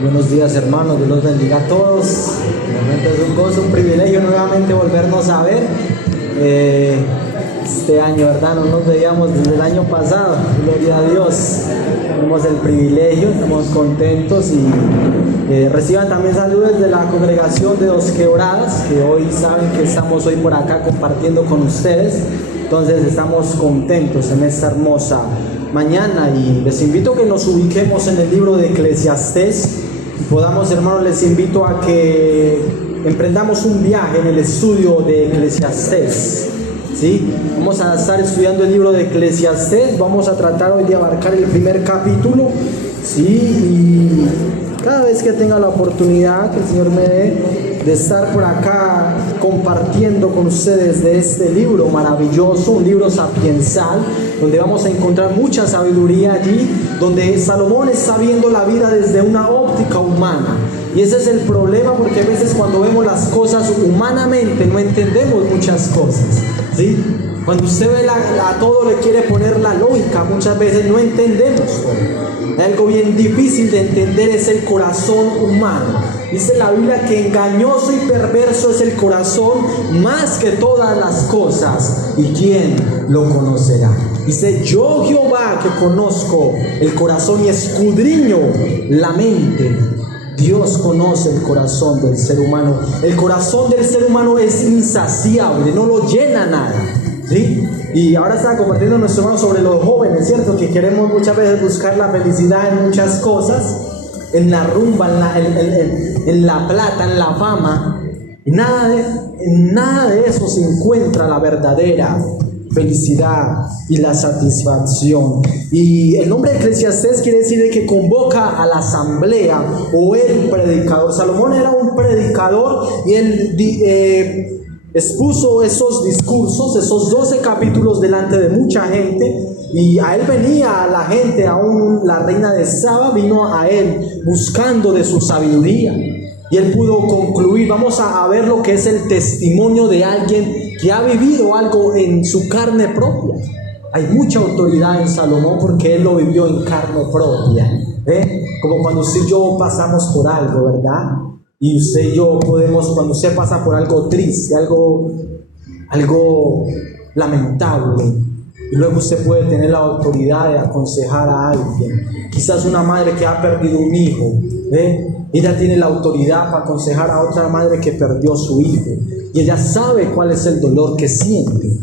Buenos días, hermanos, Dios los bendiga a todos. Realmente es un gozo, un privilegio nuevamente volvernos a ver. Este año, ¿verdad? No nos veíamos desde el año pasado, gloria a Dios. Tenemos el privilegio, estamos contentos y reciban también saludos de la congregación de Dos Quebradas, que hoy saben que estamos hoy por acá compartiendo con ustedes. Entonces estamos contentos en esta hermosa mañana y les invito a que nos ubiquemos en el libro de Eclesiastés y podamos, hermanos, les invito a que emprendamos un viaje en el estudio de Eclesiastés. ¿Sí? Vamos a estar estudiando el libro de Eclesiastés, vamos a tratar hoy de abarcar el primer capítulo, ¿sí? Y cada vez que tenga la oportunidad que el Señor me dé de estar por acá compartiendo con ustedes de este libro maravilloso, un libro sapiensal, donde vamos a encontrar mucha sabiduría allí, donde Salomón está viendo la vida desde una óptica humana. Y ese es el problema, porque a veces cuando vemos las cosas humanamente no entendemos muchas cosas, ¿sí? Cuando usted ve a todo le quiere poner la lógica, muchas veces no entendemos todo. Algo bien difícil de entender es el corazón humano. Dice la Biblia que engañoso y perverso es el corazón más que todas las cosas, ¿y quién lo conocerá? Dice: yo Jehová que conozco el corazón y escudriño la mente. Dios conoce el corazón del ser humano. El corazón del ser humano es insaciable, no lo llena nada, ¿sí? Y ahora está compartiendo nuestro hermano sobre los jóvenes, ¿cierto? Que queremos muchas veces buscar la felicidad en muchas cosas, en la rumba, en la plata, en la fama. En nada de eso se encuentra la verdadera felicidad y la satisfacción. Y el nombre de Eclesiastés quiere decir de que convoca a la asamblea o el predicador. Salomón era un predicador y él expuso esos discursos, esos 12 capítulos delante de mucha gente, y a él venía la gente, aún la reina de Saba vino a él buscando de su sabiduría, y él pudo concluir. Vamos a ver lo que es el testimonio de alguien que ha vivido algo en su carne propia. Hay mucha autoridad en Salomón porque él lo vivió en carne propia, como cuando usted y yo pasamos por algo, ¿verdad? Y usted y yo podemos, cuando usted pasa por algo triste, algo lamentable, y luego usted puede tener la autoridad de aconsejar a alguien. Quizás una madre que ha perdido un hijo, ella tiene la autoridad para aconsejar a otra madre que perdió su hijo, y ella sabe cuál es el dolor que siente.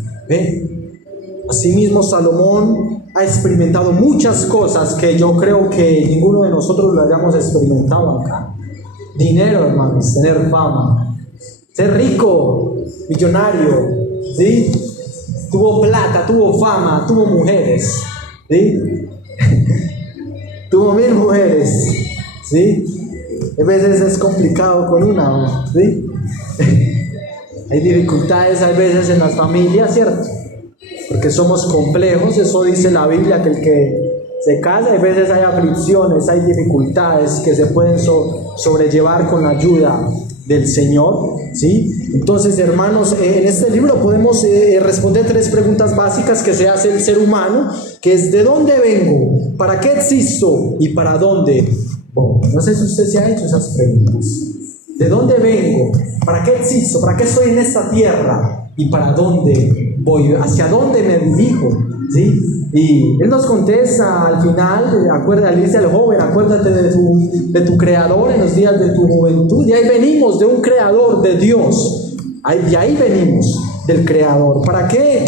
Asimismo, Salomón ha experimentado muchas cosas que yo creo que ninguno de nosotros lo hayamos experimentado acá. Dinero, hermanos, tener fama, ser rico, millonario, ¿sí? Tuvo plata, tuvo fama, tuvo mujeres, ¿sí? Tuvo 1000 mujeres, ¿sí? A veces es complicado con una, ¿sí? Hay dificultades a veces en las familias, ¿cierto? Porque somos complejos, eso dice la Biblia, que el que se casa, a veces hay aflicciones, hay dificultades que se pueden sobrellevar con la ayuda del Señor, ¿sí? Entonces, hermanos, en este libro podemos responder 3 preguntas básicas que se hace el ser humano, que es: ¿de dónde vengo? ¿Para qué existo? ¿Y para dónde voy? No sé si usted se ha hecho esas preguntas. ¿De dónde vengo? ¿Para qué existo? ¿Para qué estoy en esta tierra? ¿Y para dónde voy? ¿Hacia dónde me dirijo? ¿Sí? Y él nos contesta al final, le dice al joven: acuérdate de tu creador en los días de tu juventud. Y ahí venimos de un creador, de Dios. Y ahí venimos del creador. ¿Para qué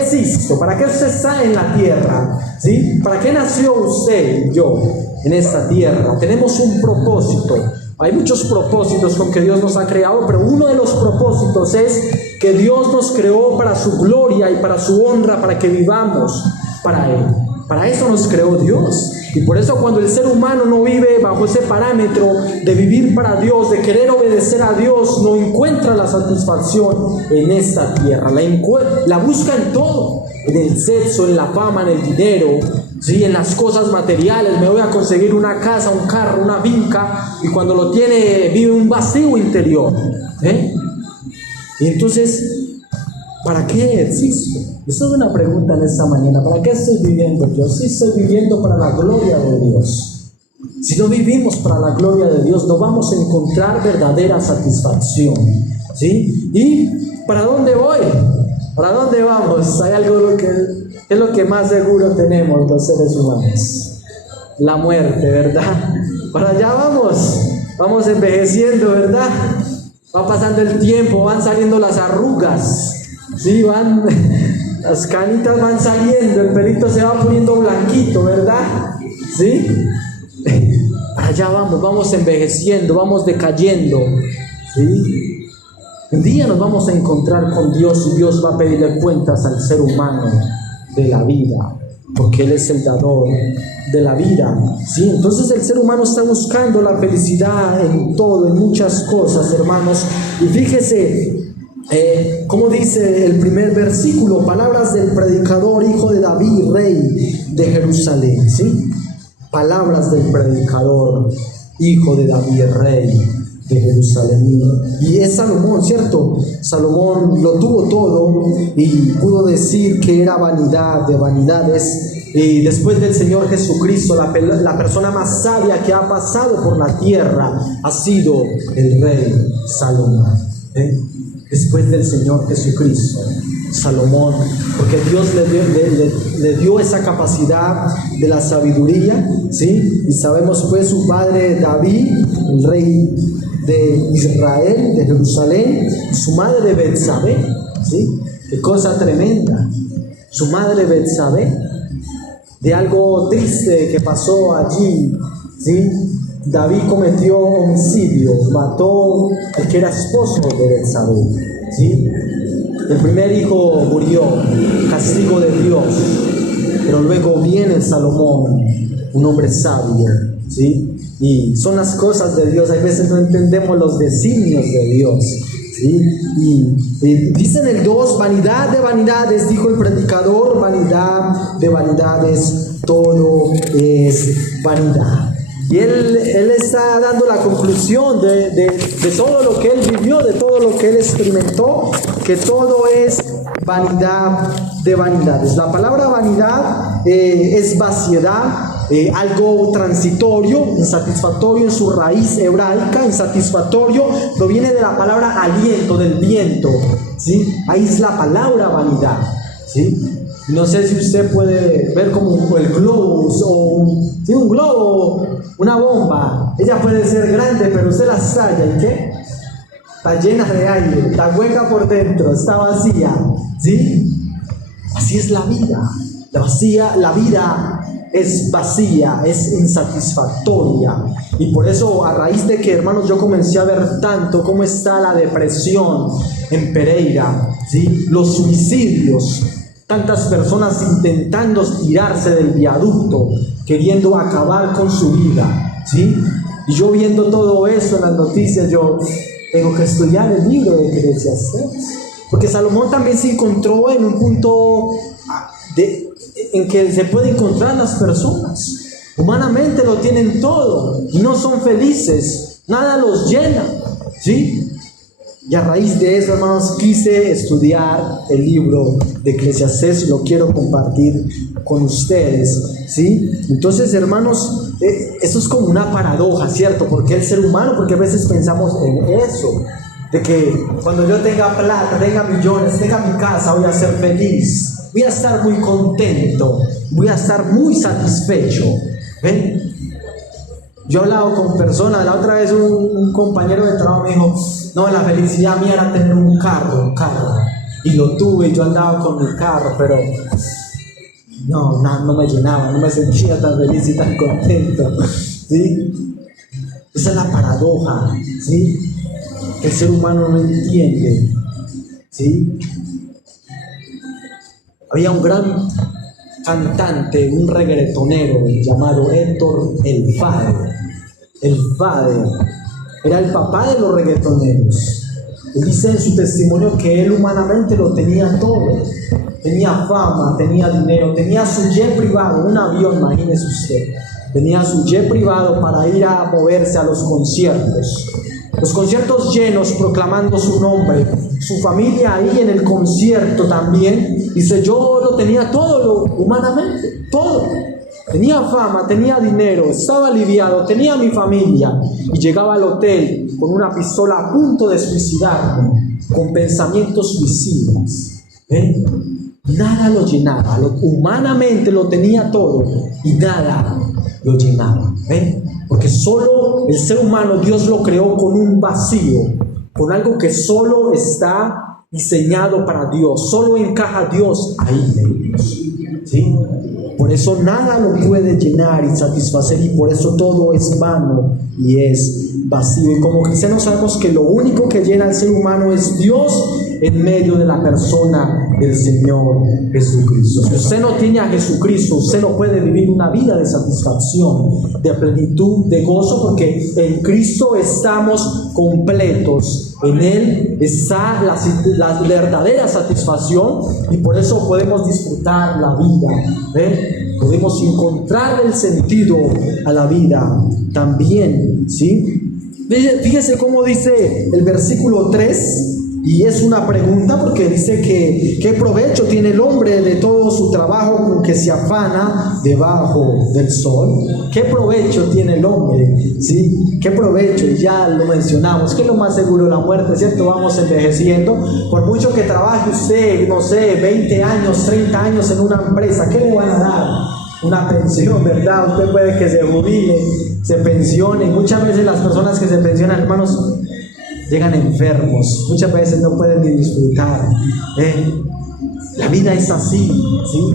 existo? ¿Para qué usted está en la tierra? ¿Sí? ¿Para qué nació usted y yo en esta tierra? Tenemos un propósito. Hay muchos propósitos con que Dios nos ha creado, pero uno de los propósitos es que Dios nos creó para su gloria y para su honra, para que vivamos para Él. Para eso nos creó Dios. Y por eso cuando el ser humano no vive bajo ese parámetro de vivir para Dios, de querer obedecer a Dios, no encuentra la satisfacción en esta tierra. La busca en todo, en el sexo, en la fama, en el dinero, ¿sí? En las cosas materiales. Me voy a conseguir una casa, un carro, una finca, y cuando lo tiene vive un vacío interior, Y entonces, ¿para qué existo? Esa es una pregunta en esta mañana. ¿Para qué estoy viviendo yo? Sí, estoy viviendo para la gloria de Dios. Si no vivimos para la gloria de Dios, no vamos a encontrar verdadera satisfacción, ¿sí? ¿Y para dónde voy? ¿Para dónde vamos? Hay algo que es lo que más seguro tenemos los seres humanos: la muerte, ¿verdad? Para allá vamos envejeciendo, ¿verdad? Va pasando el tiempo, van saliendo las arrugas, ¿sí? Las canitas van saliendo, el pelito se va poniendo blanquito, ¿verdad? ¿Sí? Para allá vamos envejeciendo, vamos decayendo, ¿sí? Un día nos vamos a encontrar con Dios y Dios va a pedirle cuentas al ser humano de la vida, porque Él es el dador de la vida, ¿sí? Entonces el ser humano está buscando la felicidad en todo, en muchas cosas, hermanos. Y fíjese como dice el primer versículo, palabras del predicador, hijo de David, rey de Jerusalén, ¿sí? Palabras del predicador, hijo de David, rey de Jerusalén. Y es Salomón, ¿cierto? Salomón lo tuvo todo y pudo decir que era vanidad de vanidades. Y después del Señor Jesucristo, la persona más sabia que ha pasado por la tierra ha sido el rey Salomón, después del Señor Jesucristo, Salomón, porque Dios le dio esa capacidad de la sabiduría, ¿sí? Y sabemos pues su padre David, el rey de Israel, de Jerusalén, su madre Betsabé, ¿sí? Qué cosa tremenda, su madre Betsabé, de algo triste que pasó allí, ¿sí? David cometió homicidio, mató al que era esposo de Betsabé, ¿sí? El primer hijo murió, castigo de Dios, pero luego viene Salomón, un hombre sabio, ¿sí? Y son las cosas de Dios, hay veces no entendemos los designios de Dios, ¿sí? Y dice en el 2, vanidad de vanidades, dijo el predicador, vanidad de vanidades, todo es vanidad. Y él está dando la conclusión de todo lo que él vivió, de todo lo que él experimentó, que todo es vanidad de vanidades. La palabra vanidad es vaciedad, algo transitorio, insatisfactorio en su raíz hebraica. Insatisfactorio proviene de la palabra aliento, del viento, ¿sí? Ahí es la palabra vanidad, ¿sí? No sé si usted puede ver como el globo o un globo, una bomba. Ella puede ser grande, pero usted la estalla, ¿y qué? Está llena de aire, está hueca por dentro, está vacía, ¿sí? Así es la vida. La vida es vacía, es insatisfactoria. Y por eso, a raíz de que, hermanos, yo comencé a ver tanto cómo está la depresión en Pereira, ¿sí? Los suicidios, tantas personas intentando tirarse del viaducto, queriendo acabar con su vida, ¿sí? Y yo viendo todo eso en las noticias, yo tengo que estudiar el libro de Eclesiastés, porque Salomón también se encontró en un punto en que se puede encontrar las personas. Humanamente lo tienen todo y no son felices, nada los llena, ¿sí? Y a raíz de eso, hermanos, quise estudiar el libro de Eclesiastés y lo quiero compartir con ustedes, ¿sí? Entonces, hermanos, eso es como una paradoja, ¿cierto? Porque el ser humano, porque a veces pensamos en eso, de que cuando yo tenga plata, tenga millones, tenga mi casa, voy a ser feliz, voy a estar muy contento, voy a estar muy satisfecho, ¿ven? Yo he hablado con personas, la otra vez un compañero de trabajo me dijo, no, la felicidad mía era tener un carro, y lo tuve, yo andaba con mi carro, pero no me llenaba, no me sentía tan feliz y tan contento, ¿sí? Esa es la paradoja, ¿sí? Que el ser humano no entiende, ¿sí? Había un gran cantante, un reggaetonero llamado Héctor El Father. El Father era el papá de los reggaetoneros. Él dice en su testimonio que él humanamente lo tenía todo. Tenía fama, tenía dinero, tenía su jet privado, un avión, imagínese usted. Tenía su jet privado para ir a moverse a los conciertos. Los conciertos llenos proclamando su nombre. Su familia ahí en el concierto también. Dice, yo lo tenía todo, humanamente, todo. tenía fama, tenía dinero, estaba aliviado, tenía mi familia, y llegaba al hotel con una pistola a punto de suicidarme, con pensamientos suicidas. Nada lo llenaba, humanamente lo tenía todo y nada lo llenaba. Porque solo el ser humano Dios lo creó con un vacío, con algo que solo está diseñado para Dios, solo encaja Dios ahí en Dios, ¿sí? Por eso nada lo puede llenar y satisfacer, y por eso todo es vano y es vacío. Y como cristianos sabemos que lo único que llena al ser humano es Dios en medio de la persona del Señor Jesucristo. Si usted no tiene a Jesucristo, usted no puede vivir una vida de satisfacción, de plenitud, de gozo, porque en Cristo estamos completos. En Él está la verdadera satisfacción, y por eso podemos disfrutar la vida. Podemos encontrar el sentido a la vida también, ¿sí? Fíjese cómo dice el versículo 3. Y es una pregunta, porque dice que ¿qué provecho tiene el hombre de todo su trabajo con que se afana debajo del sol? ¿Qué provecho tiene el hombre? ¿Sí? ¿Qué provecho? Y ya lo mencionamos. ¿Qué es lo más seguro? La muerte, ¿cierto? Vamos envejeciendo. Por mucho que trabaje usted, no sé, 20 años, 30 años en una empresa, ¿qué le van a dar? Una pensión, ¿verdad? Usted puede que se jubile, se pensione. Muchas veces las personas que se pensionan, hermanos, llegan enfermos, muchas veces no pueden ni disfrutar. La vida es así, ¿sí?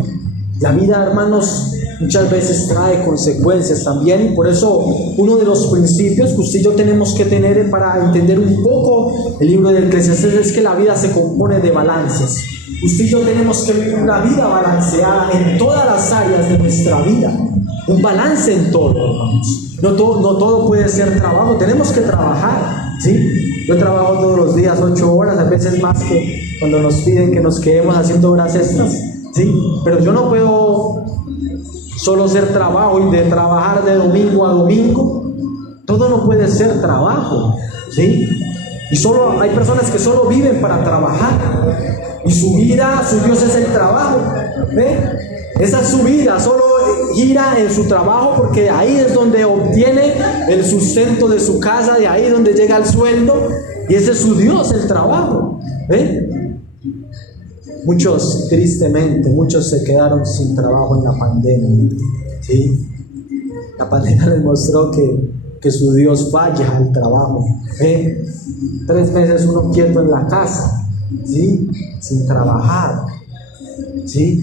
La vida, hermanos, muchas veces trae consecuencias también, y por eso uno de los principios que usted y yo tenemos que tener para entender un poco el libro del Eclesiastés es que la vida se compone de balances. Usted y yo tenemos que vivir una vida balanceada en todas las áreas de nuestra vida, un balance en todo, hermanos. No todo puede ser trabajo, tenemos que trabajar, ¿sí? Yo trabajo todos los días 8 horas, a veces más que cuando nos piden que nos quedemos haciendo horas extras, ¿sí? Pero yo no puedo solo ser trabajo y de trabajar de domingo a domingo. Todo no puede ser trabajo, ¿sí? Y solo hay personas que solo viven para trabajar, y su vida, su Dios es el trabajo. Esa es su vida, solo gira en su trabajo, porque ahí es donde obtiene el sustento de su casa, de ahí es donde llega el sueldo, y ese es su Dios, el trabajo. Muchos, tristemente, muchos se quedaron sin trabajo en la pandemia, ¿sí? La pandemia les mostró que su Dios falla al trabajo. 3 meses uno quieto en la casa, ¿sí? Sin trabajar, ¿sí?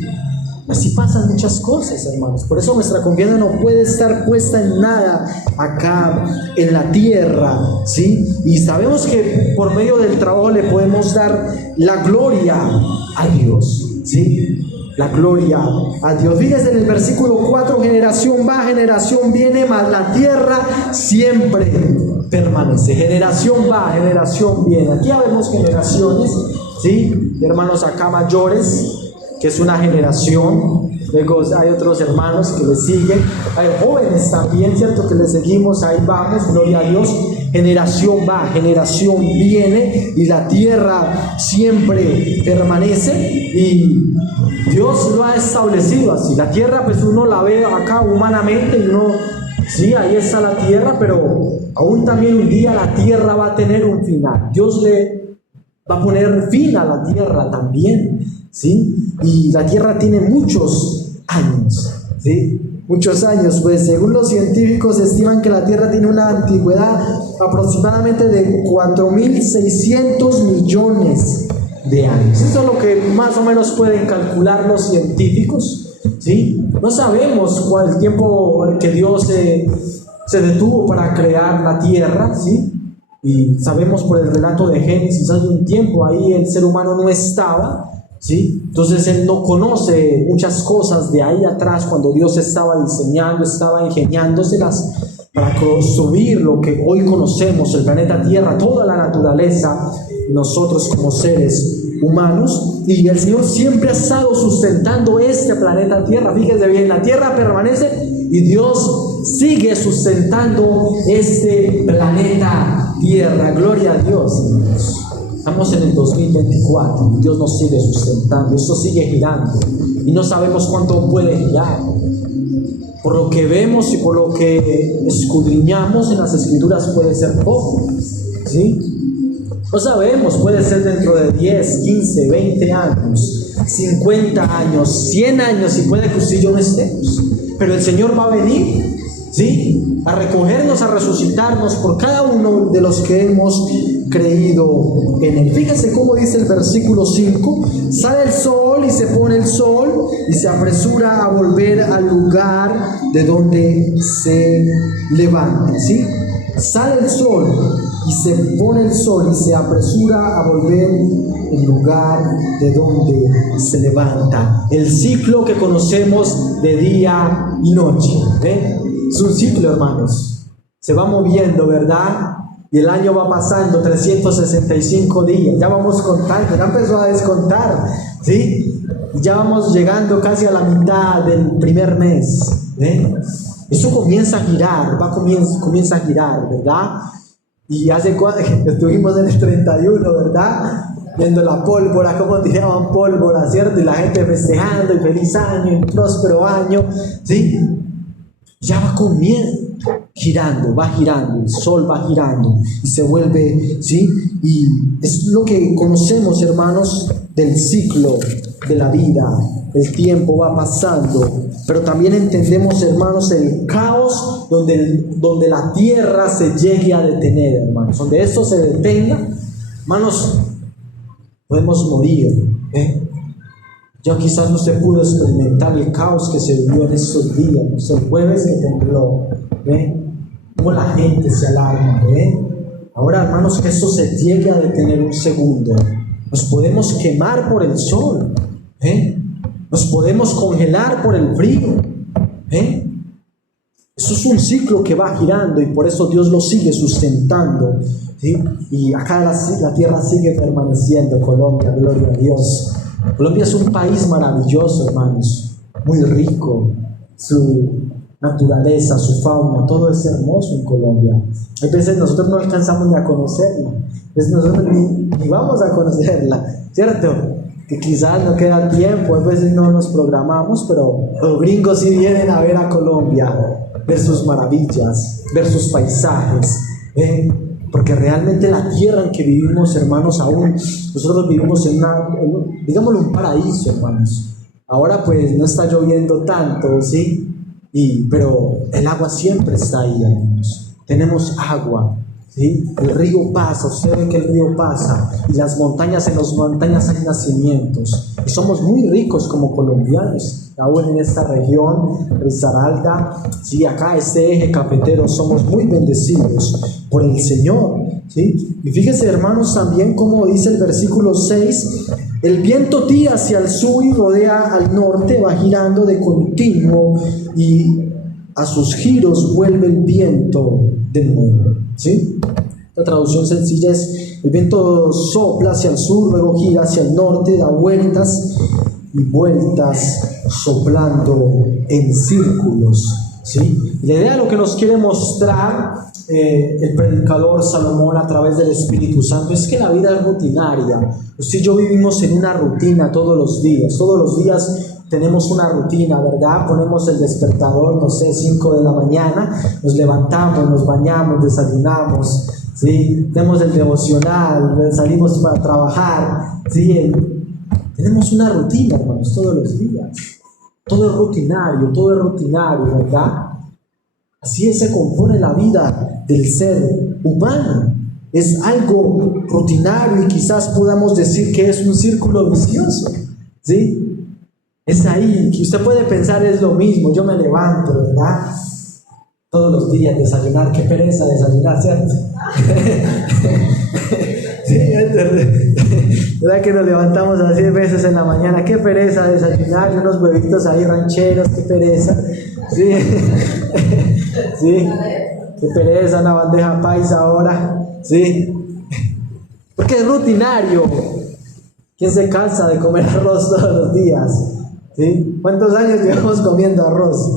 Así pasan muchas cosas, hermanos. Por eso nuestra confianza no puede estar puesta en nada acá en la tierra, ¿sí? Y sabemos que por medio del trabajo le podemos dar la gloria a Dios, ¿sí? La gloria a Dios. Fíjense en el versículo 4: generación va, generación viene, mas la tierra siempre permanece. Generación va, generación viene. Aquí ya vemos generaciones, ¿sí? Hermanos acá mayores, que es una generación. Luego hay otros hermanos que le siguen, hay jóvenes también, ¿cierto? Que le seguimos, ahí vamos, gloria a Dios. Generación va, generación viene, y la tierra siempre permanece, y Dios lo ha establecido así. La tierra, pues uno la ve acá humanamente y uno, sí, ahí está la tierra, pero aún también un día la tierra va a tener un final. Dios le va a poner fin a la tierra también, ¿sí? Y la tierra tiene muchos años, ¿sí? Muchos años, pues según los científicos estiman que la tierra tiene una antigüedad aproximadamente de 4.600 millones de años. Eso es lo que más o menos pueden calcular los científicos, ¿sí? No sabemos cuál el tiempo que Dios se detuvo para crear la tierra, ¿sí? Y sabemos por el relato de Génesis, hace un tiempo ahí el ser humano no estaba, ¿sí? Entonces él no conoce muchas cosas de ahí atrás, cuando Dios estaba diseñando, estaba ingeniándoselas para construir lo que hoy conocemos, el planeta Tierra, toda la naturaleza, nosotros como seres humanos. Y el Señor siempre ha estado sustentando este planeta Tierra. Fíjese bien, la Tierra permanece y Dios sigue sustentando este planeta Tierra. Gloria a Dios. Estamos en el 2024, Dios nos sigue sustentando, esto sigue girando y no sabemos cuánto puede girar. por lo que vemos y por lo que escudriñamos en las Escrituras puede ser poco, ¿sí? No sabemos, puede ser dentro de 10, 15, 20 años, 50 años, 100 años, y puede que usted y yo no estemos. Pero el Señor va a venir, ¿sí?, a recogernos, a resucitarnos por cada uno de los que hemos creído en Él. Fíjese cómo dice el versículo 5: sale el sol y se pone el sol y se apresura a volver al lugar de donde se levanta, ¿sí? Sale el sol y se pone el sol y se apresura a volver al lugar de donde se levanta. El ciclo que conocemos de día y noche, ¿eh? Es un ciclo, hermanos. Se va moviendo, ¿verdad? Y el año va pasando, 365 días. Ya vamos contando, ya empezó a descontar, ¿sí? Ya vamos llegando casi a la mitad del primer mes, ¿eh? Eso comienza a girar, comienza a girar, ¿verdad? Y hace cuando estuvimos en el 31, ¿verdad? Viendo la pólvora, cómo tiraban pólvora, ¿cierto? Y la gente festejando, y feliz año, y próspero año, ¿sí? Ya va girando, el sol va girando y se vuelve, ¿sí? Y es lo que conocemos, hermanos, del ciclo de la vida. El tiempo va pasando, pero también entendemos, hermanos, el caos donde la tierra se llegue a detener, hermanos. Donde esto se detenga, hermanos, podemos morir, ¿eh? Ya quizás no se pudo experimentar el caos que se vivió en esos días, el jueves que tembló, ¿eh? Cómo la gente se alarma, ¿eh? Ahora, hermanos, que esto se llegue a detener un segundo, nos podemos quemar por el sol, ¿eh? Nos podemos congelar por el frío, ¿eh? Eso es un ciclo que va girando, y por eso Dios lo sigue sustentando, ¿sí? Y acá la tierra sigue permaneciendo. Colombia, gloria a Dios. Colombia es un país maravilloso, hermanos, muy rico. Su naturaleza, su fauna, todo es hermoso en Colombia. Hay veces nosotros no alcanzamos ni a conocerla, nosotros ni vamos a conocerla, ¿cierto? Que quizás no queda tiempo, a veces no nos programamos, pero los gringos sí vienen a ver a Colombia, ver sus maravillas, ver sus paisajes, porque realmente la tierra en que vivimos, hermanos, aún nosotros vivimos digámoslo, un paraíso, hermanos. Ahora pues no está lloviendo tanto, ¿sí? Pero el agua siempre está ahí, hermanos. Tenemos agua, ¿sí? El río pasa, usted ve que el río pasa, y en las montañas hay nacimientos, y somos muy ricos como colombianos, aún en esta región, Risaralda, ¿sí? Acá este eje cafetero, somos muy bendecidos por el Señor, ¿sí? Y fíjese, hermanos, también como dice el versículo 6, el viento tira hacia el sur y rodea al norte, va girando de continuo, y a sus giros vuelve el viento de nuevo, ¿sí? La traducción sencilla es: el viento sopla hacia el sur, luego gira hacia el norte, da vueltas y vueltas, soplando en círculos, ¿sí? La idea de lo que nos quiere mostrar el predicador Salomón a través del Espíritu Santo es que la vida es rutinaria. Usted y yo vivimos en una rutina todos los días tenemos una rutina, ¿verdad? Ponemos el despertador, no sé, 5 de la mañana, nos levantamos, nos bañamos, desayunamos, ¿sí? Tenemos el devocional, salimos para trabajar, ¿sí? Tenemos una rutina, hermanos, todos los días. Todo es rutinario, ¿verdad? Así se compone la vida del ser humano. Es algo rutinario, y quizás podamos decir que es un círculo vicioso, ¿sí? Es ahí, que usted puede pensar es lo mismo. Yo me levanto, ¿verdad? Todos los días desayunar, qué pereza desayunar, ¿cierto? Sí, ¿verdad que nos levantamos así veces en la mañana? Qué pereza desayunar, y unos huevitos ahí rancheros, qué pereza. Sí, sí, qué pereza, una bandeja paisa ahora, sí, porque es rutinario. ¿Quién se cansa de comer arroz todos los días? ¿Sí? ¿Cuántos años llevamos comiendo arroz?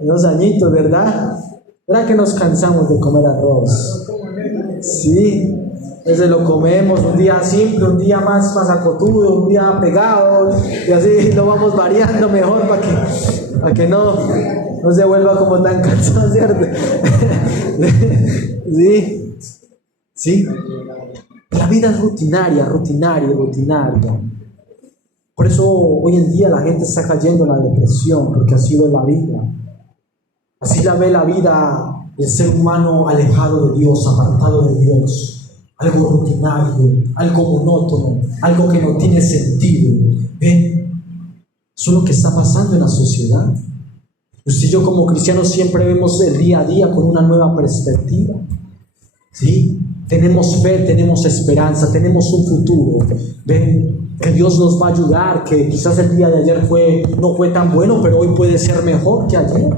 Unos añitos, ¿verdad? ¿Verdad que nos cansamos de comer arroz? Sí, ese lo comemos un día simple, un día más acotudo, un día pegado, y así lo vamos variando mejor para que no no se vuelva como tan cansado, ¿cierto? Sí, sí. La vida es rutinaria. Por eso hoy en día la gente está cayendo en la depresión, porque así ve la vida. Así la ve la vida el ser humano alejado de Dios, apartado de Dios. Algo rutinario, algo monótono, algo que no tiene sentido. ¿Ven? Eso es lo que está pasando en la sociedad. Usted y yo como cristianos siempre vemos el día a día con una nueva perspectiva. ¿Sí? Tenemos fe, tenemos esperanza, tenemos un futuro. Ven, que Dios nos va a ayudar, que quizás el día de ayer no fue tan bueno, pero hoy puede ser mejor que ayer.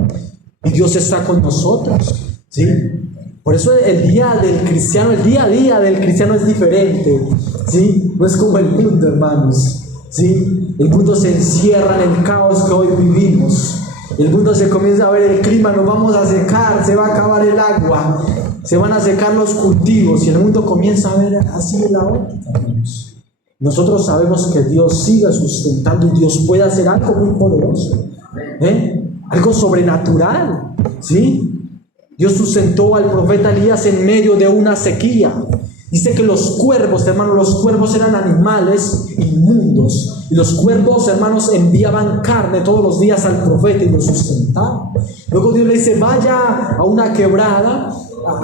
Y Dios está con nosotros. ¿Sí? Por eso el día a día del cristiano es diferente. ¿Sí? No es como el mundo, hermanos. ¿Sí? El mundo se encierra en el caos que hoy vivimos. El mundo se comienza a ver el clima, nos vamos a secar, se va a acabar el agua, se van a secar los cultivos y el mundo comienza a ver así la óptica, hermanos. Nosotros sabemos que Dios sigue sustentando y Dios puede hacer algo muy poderoso, algo sobrenatural, ¿sí? Dios sustentó al profeta Elías en medio de una sequía. Dice que los cuervos, hermanos, los cuervos eran animales inmundos. Y los cuervos, hermanos, enviaban carne todos los días al profeta y lo sustentaban. Luego Dios le dice, vaya a una quebrada,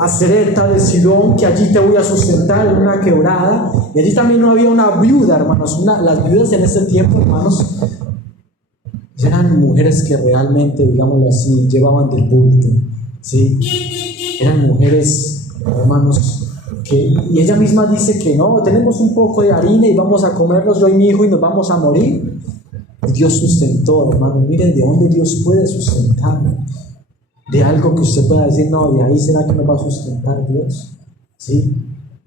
a Serepta de Sidón, que allí te voy a sustentar en una quebrada. Y allí también no había una viuda, hermanos. Las viudas en ese tiempo, hermanos, eran mujeres que realmente, digámoslo así, llevaban del bulto, ¿sí? Eran mujeres, hermanos, y ella misma dice que no, tenemos un poco de harina y vamos a comernos yo y mi hijo y nos vamos a morir. Y Dios sustentó, hermano. Miren de dónde Dios puede sustentar. De algo que usted pueda decir, no, de ahí será que me va a sustentar Dios. ¿Sí?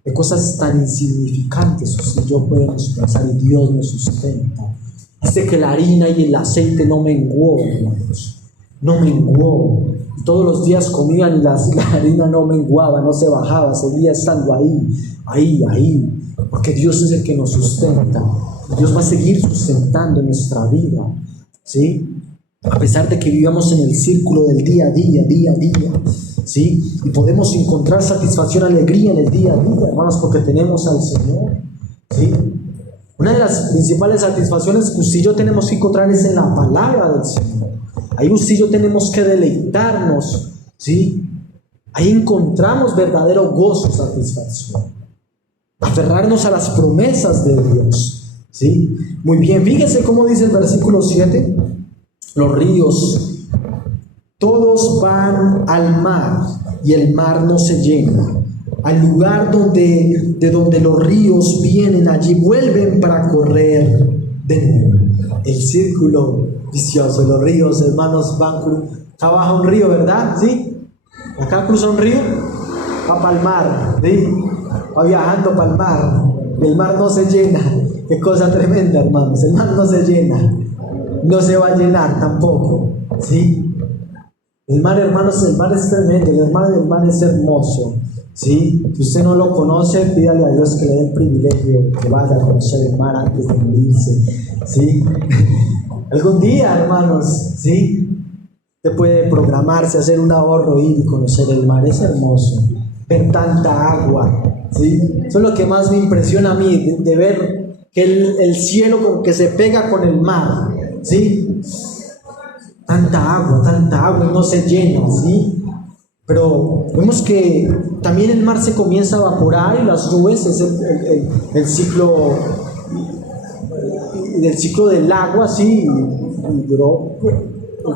De cosas tan insignificantes usted y yo podemos pensar y Dios nos sustenta. Dice que la harina y el aceite no menguó, hermanos. No menguó. Y todos los días comían y la harina no menguaba, no se bajaba, seguía estando ahí. Porque Dios es el que nos sustenta. Dios va a seguir sustentando nuestra vida, ¿sí? A pesar de que vivamos en el círculo del día a día, ¿sí? Y podemos encontrar satisfacción, alegría en el día a día, hermanos, porque tenemos al Señor, ¿sí? Una de las principales satisfacciones que usted y yo tenemos que encontrar es en la palabra del Señor. Ahí usted y yo tenemos que deleitarnos, ¿sí? Ahí encontramos verdadero gozo, satisfacción. Aferrarnos a las promesas de Dios, ¿sí? Muy bien, fíjese cómo dice el versículo 7. Los ríos, todos van al mar y el mar no se llena. Al lugar de donde los ríos vienen, allí vuelven para correr de nuevo. El círculo vicioso. Los ríos, hermanos, van acá baja un río, ¿verdad? ¿Sí? Acá cruza un río, va para el mar, ¿sí? Va viajando para el mar. El mar no se llena. Qué cosa tremenda, hermanos. El mar no se llena. No se va a llenar tampoco, ¿sí? El mar, hermanos, el mar es tremendo. El mar es hermoso, ¿sí? Si usted no lo conoce, pídale a Dios que le dé el privilegio que vaya a conocer el mar antes de morirse, ¿sí? Algún día, hermanos, ¿sí? Usted puede programarse, hacer un ahorro, ir y conocer el mar. Es hermoso ver tanta agua, ¿sí? Eso es lo que más me impresiona a mí, de ver que el cielo como que se pega con el mar, ¿sí? Tanta agua y no se llena, ¿sí? Pero vemos que también el mar se comienza a evaporar y las nubes es el ciclo del agua, ¿sí?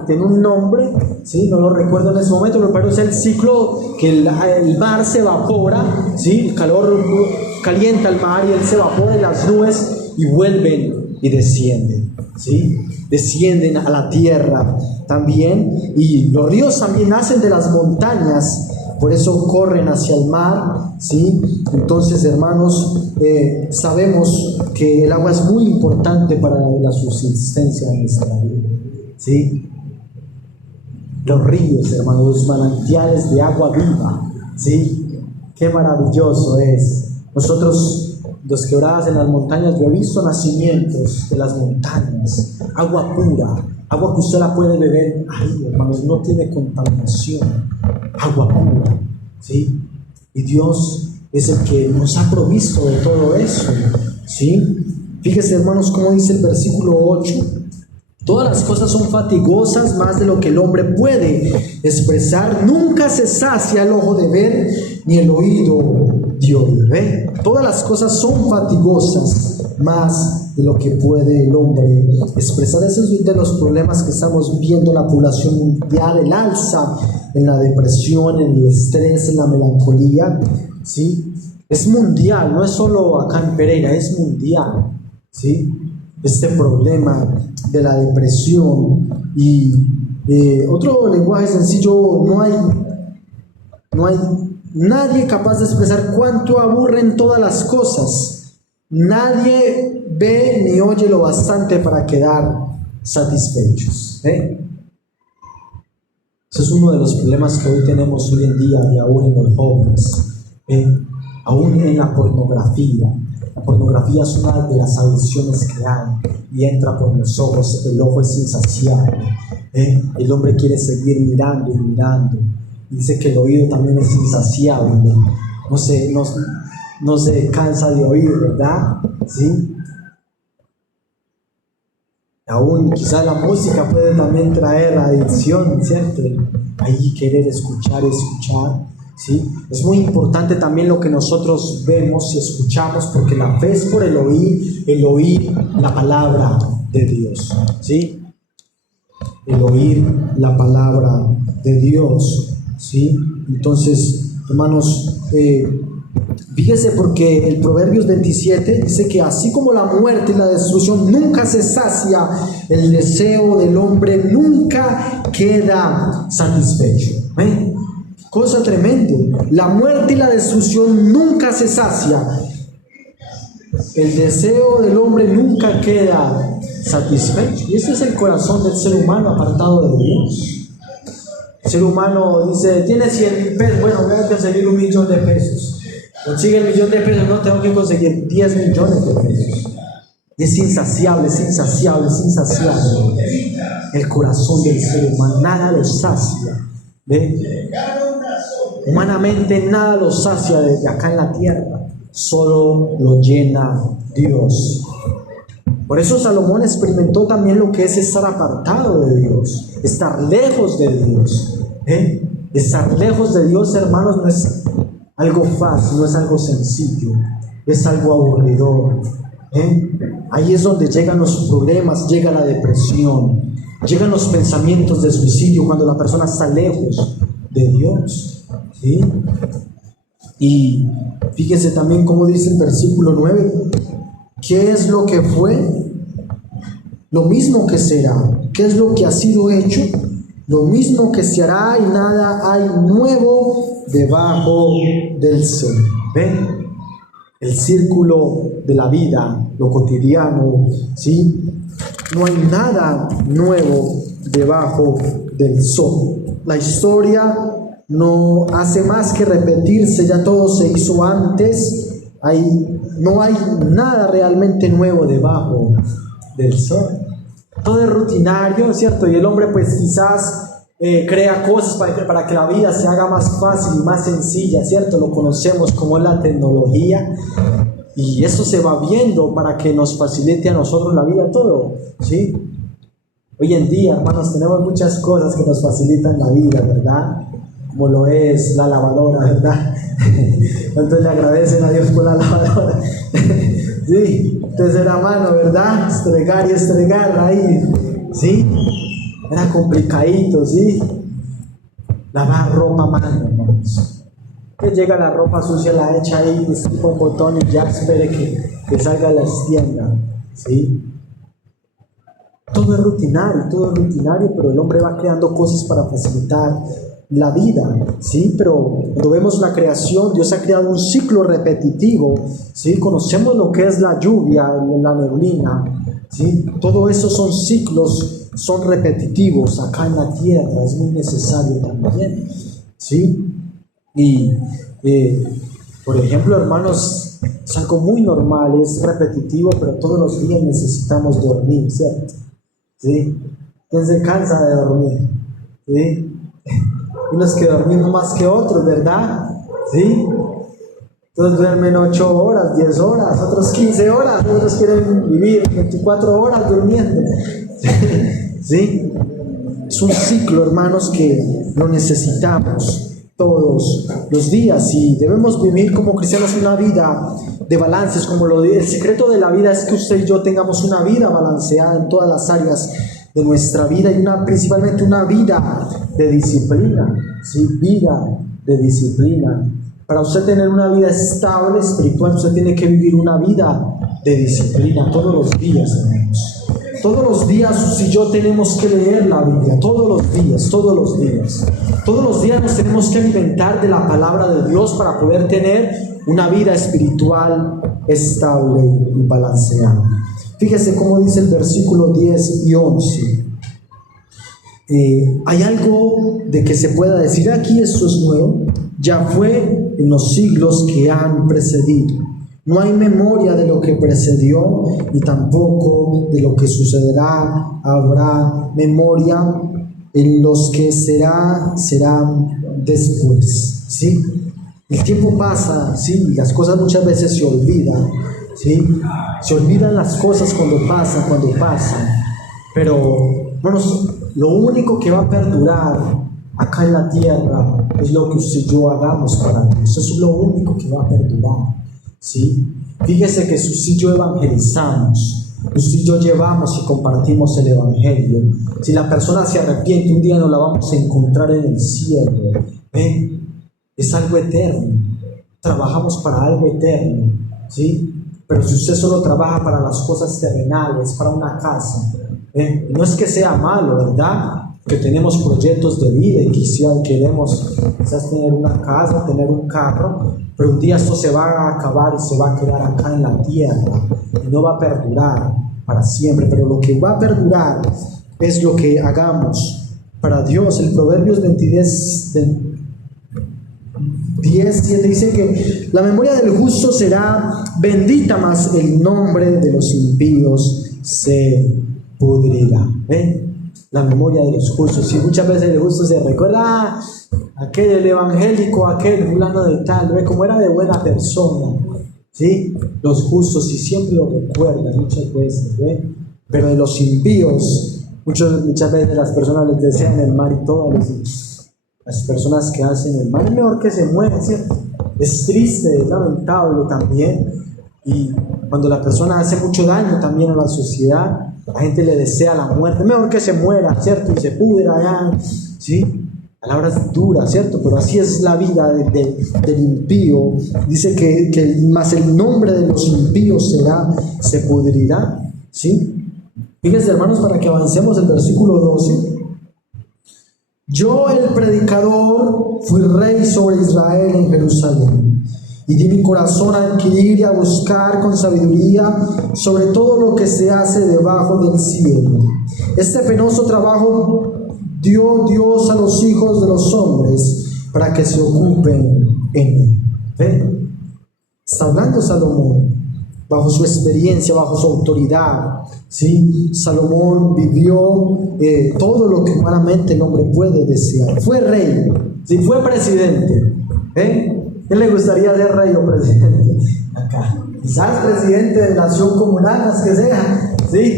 Tiene un nombre, ¿sí? No lo recuerdo en ese momento, pero es el ciclo que el mar se evapora, ¿sí? El calor calienta el mar y él se evapora y las nubes y vuelven y descienden, ¿sí? Descienden a la tierra también, y los ríos también nacen de las montañas, por eso corren hacia el mar, ¿sí? Entonces, hermanos, sabemos que el agua es muy importante para la subsistencia de nuestra vida, ¿sí? Los ríos, hermanos, los manantiales de agua viva, ¿sí? Qué maravilloso es. Nosotros, los quebradas en las montañas, yo he visto nacimientos de las montañas, agua pura, Agua que usted la puede beber, ay, hermanos, no tiene contaminación, agua pura, ¿sí? Y Dios es el que nos ha provisto de todo eso, ¿sí? Fíjese, hermanos, cómo dice el versículo 8. Todas las cosas son fatigosas más de lo que el hombre puede expresar. Nunca se sacia el ojo de ver ni el oído de oír. ¿Ve? Todas las cosas son fatigosas más de lo que puede el hombre expresar. Esos son de los problemas que estamos viendo en la población mundial, el alza en la depresión, en el estrés, en la melancolía, ¿sí? Es mundial, no es solo acá en Pereira, es mundial, ¿sí? Este problema de la depresión. Y otro lenguaje sencillo, no hay nadie capaz de expresar cuánto aburren todas las cosas. Nadie ve ni oye lo bastante para quedar satisfechos. Ese es uno de los problemas que hoy tenemos hoy en día y aún en los jóvenes, aún en la pornografía. La pornografía es una de las adicciones que hay y entra por los ojos. El ojo es insaciable. El hombre quiere seguir mirando y mirando. Dice que el oído también es insaciable. No se cansa de oír, ¿verdad? ¿Sí? Aún quizás la música puede también traer adicción, ¿cierto? Ahí querer escuchar. ¿Sí? Es muy importante también lo que nosotros vemos y escuchamos, porque la fe es por el oír la palabra de Dios, ¿sí? El oír la palabra de Dios, ¿sí? Entonces, hermanos, fíjese, porque el Proverbios 27 dice que así como la muerte y la destrucción nunca se sacia, el deseo del hombre nunca queda satisfecho. Cosa tremenda. La muerte y la destrucción nunca se sacia. El deseo del hombre nunca queda satisfecho. Y ese es el corazón del ser humano apartado de Dios. El ser humano dice, tiene 100,000 pesos, bueno, voy a conseguir 1,000,000 de pesos. Consigue el 1,000,000 de pesos, no, tengo que conseguir 10 millones de pesos. Es insaciable. El corazón del ser humano, nada lo sacia. ¿Ve? Humanamente nada lo sacia desde acá en la tierra, solo lo llena Dios. Por eso Salomón experimentó también lo que es estar apartado de Dios, estar lejos de Dios. Estar lejos de Dios, hermanos, no es algo fácil, no es algo sencillo, es algo aburridor. Ahí es donde llegan los problemas, llega la depresión, llegan los pensamientos de suicidio cuando la persona está lejos de Dios. ¿Sí? Y fíjese también cómo dice el versículo 9: ¿qué es lo que fue? Lo mismo que será. ¿Qué es lo que ha sido hecho? Lo mismo que se hará, y nada hay nuevo debajo del sol. ¿Ven? El círculo de la vida, lo cotidiano, ¿sí? No hay nada nuevo debajo del sol. La historia no hace más que repetirse, ya todo se hizo antes. No hay nada realmente nuevo debajo del sol. Todo es rutinario, ¿cierto? Y el hombre pues quizás crea cosas para que la vida se haga más fácil y más sencilla, ¿cierto? Lo conocemos como la tecnología, y eso se va viendo para que nos facilite a nosotros la vida todo, ¿sí? Hoy en día, hermanos, tenemos muchas cosas que nos facilitan la vida, ¿verdad? Como lo es la lavadora, ¿verdad? Entonces le agradecen a Dios por la lavadora. Sí, entonces era mano, ¿verdad? Estregar y estregar ahí, ¿sí? Era complicadito, ¿sí? Lavar ropa a mano, hermanos. Que llega la ropa sucia, la echa ahí, destapa un botón y ya espere que salga a la extienda, ¿sí? Todo es rutinario, pero el hombre va creando cosas para facilitar la vida, ¿sí? Pero cuando vemos la creación, Dios ha creado un ciclo repetitivo, ¿sí? Conocemos lo que es la lluvia, la neblina, ¿sí? Todo eso son ciclos, son repetitivos acá en la tierra, es muy necesario también, ¿sí? Y, por ejemplo, hermanos, es algo muy normal, es repetitivo, pero todos los días necesitamos dormir, ¿cierto? ¿Sí? ¿Quién se cansa de dormir? ¿Sí? Unos que dormimos más que otros, ¿verdad? ¿Sí? Entonces duermen 8 horas, 10 horas, otros 15 horas, otros quieren vivir 24 horas durmiendo. ¿Sí? Es un ciclo, hermanos, que lo necesitamos todos los días y debemos vivir como cristianos una vida de balances, como lo dice. El secreto de la vida es que usted y yo tengamos una vida balanceada en todas las áreas de nuestra vida y principalmente una vida de disciplina, ¿sí? Vida de disciplina. Para usted tener una vida estable, espiritual, usted tiene que vivir una vida de disciplina todos los días, hermanos. Todos los días usted y yo tenemos que leer la Biblia, todos los días, todos los días. Todos los días nos tenemos que alimentar de la palabra de Dios para poder tener una vida espiritual estable y balanceada. Fíjese cómo dice el versículo 10 y 11. Hay algo de que se pueda decir aquí, esto es nuevo, ya fue en los siglos que han precedido. No hay memoria de lo que precedió y tampoco de lo que sucederá. Habrá memoria en los que serán después. ¿Sí? El tiempo pasa, ¿sí? Y las cosas muchas veces se olvidan. ¿Sí? Se olvidan las cosas cuando pasan. Pero, bueno, lo único que va a perdurar acá en la tierra es lo que usted y yo hagamos para Dios. Eso es lo único que va a perdurar. ¿Sí? Fíjese que si yo evangelizamos, si yo llevamos y compartimos el evangelio, si la persona se arrepiente, un día nos la vamos a encontrar en el cielo. Es algo eterno. Trabajamos para algo eterno, ¿sí? Pero si usted solo trabaja para las cosas terrenales, para una casa, no es que sea malo, ¿verdad? Que tenemos proyectos de vida y queremos quizás tener una casa, tener un carro, pero un día esto se va a acabar y se va a quedar acá en la tierra y no va a perdurar para siempre. Pero lo que va a perdurar es lo que hagamos para Dios. El Proverbios 10:7 dice que la memoria del justo será bendita, mas el nombre de los impíos se pudrirá. La memoria de los justos. Y muchas veces el justo se recuerda, aquel, el evangélico, aquel fulano de tal, ¿ve? Como era de buena persona, ¿sí? Los justos, y siempre lo recuerdan muchas veces, ¿ve? Pero de los impíos, muchas veces las personas les desean el mal y todo. Las personas que hacen el mal, es mejor que se mueran, ¿cierto? Es triste, es lamentable también. Y cuando la persona hace mucho daño también a la sociedad, la gente le desea la muerte, mejor que se muera, ¿cierto? Y se pudra allá, ¿sí? Palabras duras, ¿cierto? Pero así es la vida del impío. Dice que más el nombre de los impíos se pudrirá, ¿sí? Fíjense, hermanos, para que avancemos el versículo 12. Yo, el predicador, fui rey sobre Israel en Jerusalén, y di mi corazón a adquirir y a buscar con sabiduría sobre todo lo que se hace debajo del cielo. Este penoso trabajo dio Dios a los hijos de los hombres para que se ocupen en él. ¿Ven? Está hablando Salomón bajo su experiencia, bajo su autoridad, ¿sí? Salomón vivió todo lo que humanamente el hombre puede desear. Fue rey, ¿sí? Fue presidente. ¿Quién le gustaría ser rey o presidente? Acá. Quizás presidente de nación comunal, las que sea. Sí,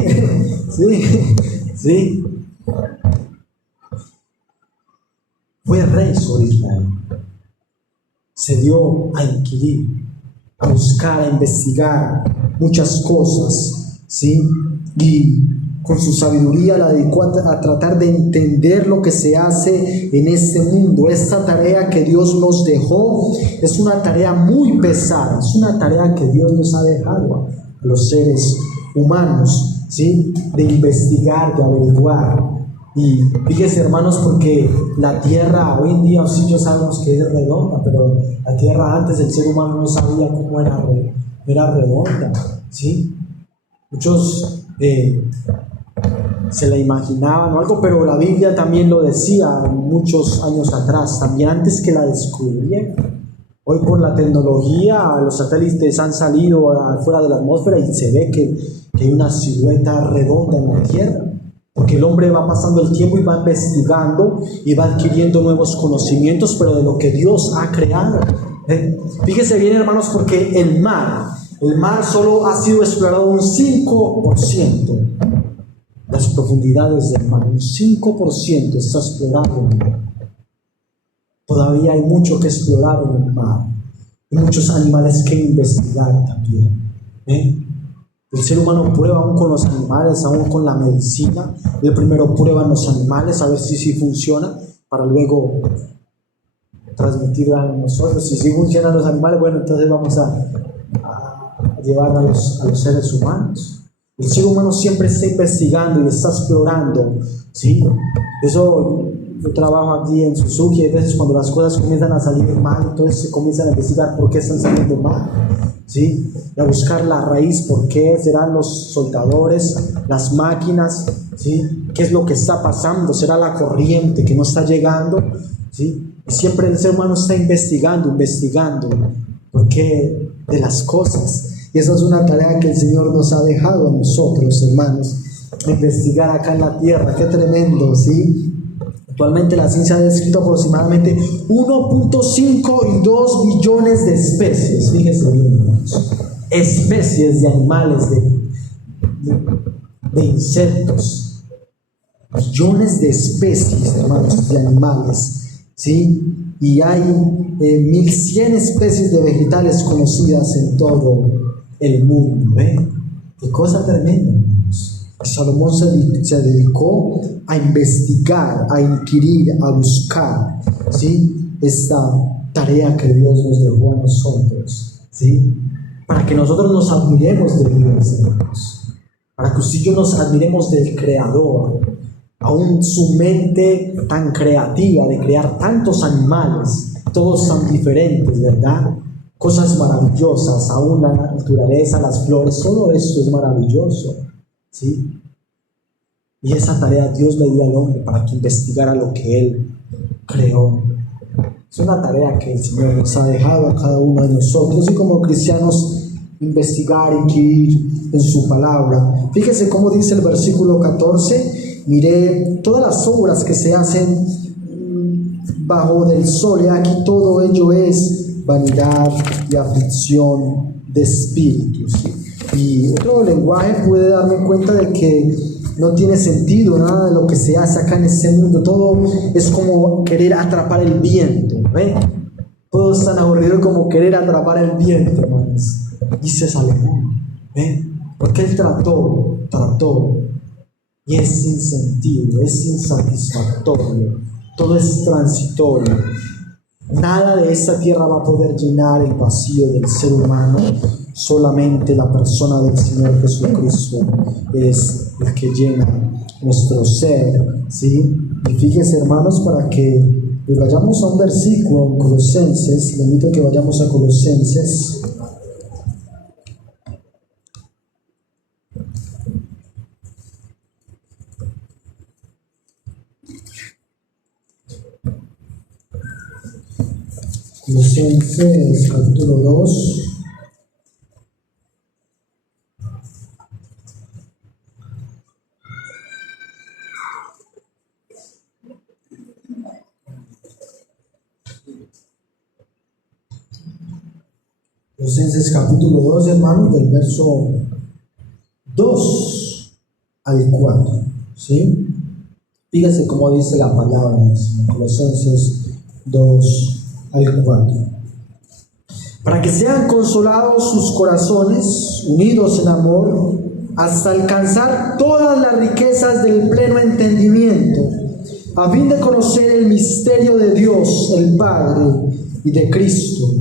sí. Fue rey sobre Israel. Se dio a inquirir, a buscar, a investigar muchas cosas, ¿sí? Y con su sabiduría la dedicó a tratar de entender lo que se hace en este mundo. Esta tarea que Dios nos dejó es una tarea muy pesada, es una tarea que Dios nos ha dejado a los seres humanos, ¿sí? De investigar, de averiguar. Y fíjense, hermanos, porque la tierra hoy en día sí ya sabemos que es redonda, pero la tierra antes el ser humano no sabía cómo era redonda, ¿sí? Muchos se la imaginaban o algo, pero la Biblia también lo decía muchos años atrás, también antes que la descubrieran. Hoy por la tecnología los satélites han salido fuera de la atmósfera y se ve que hay una silueta redonda en la tierra. Porque el hombre va pasando el tiempo y va investigando y va adquiriendo nuevos conocimientos, pero de lo que Dios ha creado. Fíjese bien, hermanos, porque el mar solo ha sido explorado un 5%. Las profundidades del mar, un 5% está explorado en el mar. Todavía hay mucho que explorar en el mar. Hay muchos animales que investigar también. El ser humano prueba aún con los animales, aún con la medicina. Él primero prueba en los animales a ver si funciona, para luego transmitirla a nosotros. Si sí funcionan los animales, bueno, entonces vamos a llevar a los seres humanos. El ser humano siempre está investigando y está explorando, ¿sí? Eso, yo trabajo aquí en Suzuki, y a veces cuando las cosas comienzan a salir mal, entonces se comienzan a investigar por qué están saliendo mal, ¿sí? Y a buscar la raíz, por qué serán los soldadores, las máquinas, ¿sí? ¿Qué es lo que está pasando? ¿Será la corriente que no está llegando? ¿Sí? Y siempre el ser humano está investigando por qué de las cosas. Y esa es una tarea que el Señor nos ha dejado a nosotros, hermanos, investigar acá en la tierra. Qué tremendo, ¿sí? Actualmente la ciencia ha descrito aproximadamente 1.5 y 2 billones de especies. Fíjense bien, hermanos. Especies de animales, de insectos. Billones de especies, hermanos, de animales, ¿sí? Y hay 1100 especies de vegetales conocidas en todo el mundo. Qué cosa tremenda, hermanos. Salomón se dedicó a investigar, a inquirir, a buscar, ¿sí? Esta tarea que Dios nos dejó a nosotros, ¿sí? Para que nosotros nos admiremos de Dios, hermanos. Para que usted y yo nos admiremos del Creador. Aún su mente tan creativa de crear tantos animales, todos tan diferentes, ¿verdad? Cosas maravillosas, aún la naturaleza, las flores, todo esto es maravilloso, ¿sí? Y esa tarea Dios le dio al hombre para que investigara lo que Él creó. Es una tarea que el Señor nos ha dejado a cada uno de nosotros, y como cristianos, investigar, inquirir en su palabra. Fíjese cómo dice el versículo 14: miré todas las obras que se hacen bajo del sol, y aquí todo ello es vanidad y aflicción de espíritus. Y otro lenguaje puede darme cuenta de que no tiene sentido nada de lo que se hace acá en este mundo. Todo es como querer atrapar el viento, ¿ven? Todo es tan aburrido como querer atrapar el viento, hermanos. Dice Salomón, ¿ven? Porque él trató, y es sin sentido, es insatisfactorio, todo es transitorio. Nada de esta tierra va a poder llenar el vacío del ser humano. Solamente la persona del Señor Jesucristo es el que llena nuestro ser, ¿sí? Y fíjense, hermanos, para que vayamos a un versículo en Colosenses. Le invito a que vayamos a Colosenses. Colosenses capítulo 2. Colosenses capítulo 2, hermanos, del verso 2 al 4, ¿sí? Fíjense cómo dice la palabra del Señor. Colosenses 2 al 4. Para que sean consolados sus corazones, unidos en amor, hasta alcanzar todas las riquezas del pleno entendimiento, a fin de conocer el misterio de Dios, el Padre, y de Cristo,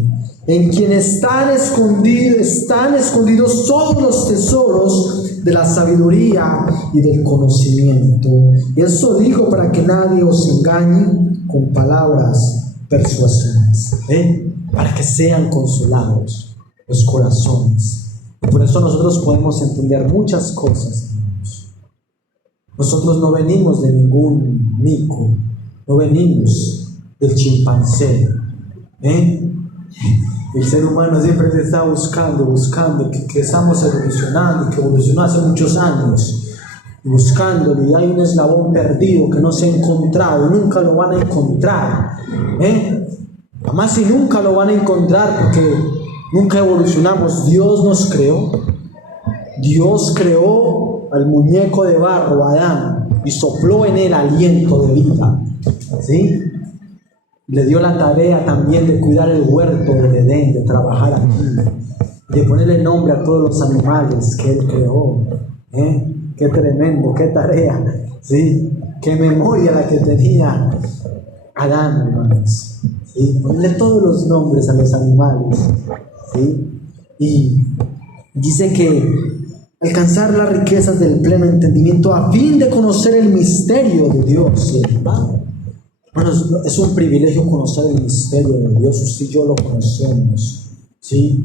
en quien están escondidos todos los tesoros de la sabiduría y del conocimiento. Y esto dijo para que nadie os engañe con palabras persuasivas, para que sean consolados los corazones. Y por eso nosotros podemos entender muchas cosas, hermanos. Nosotros no venimos de ningún mico, no venimos del chimpancé, El ser humano siempre se está buscando que estamos evolucionando, que evolucionó hace muchos años. buscándolo, y hay un eslabón perdido que no se ha encontrado, nunca lo van a encontrar, además si nunca lo van a encontrar porque nunca evolucionamos. Dios creó al muñeco de barro, Adán, y sopló en él aliento de vida, ¿sí? Le dio la tarea también de cuidar el huerto del Edén, de trabajar aquí, de ponerle nombre a todos los animales que él creó. Qué tremendo, qué tarea, ¿sí? Qué memoria la que tenía Adán, hermanos, ¿sí? Ponerle todos los nombres a los animales, ¿sí? Y dice que alcanzar las riquezas del pleno entendimiento a fin de conocer el misterio de Dios, ¿verdad? Bueno, es un privilegio conocer el misterio de Dios. Usted y yo lo conocemos, ¿sí?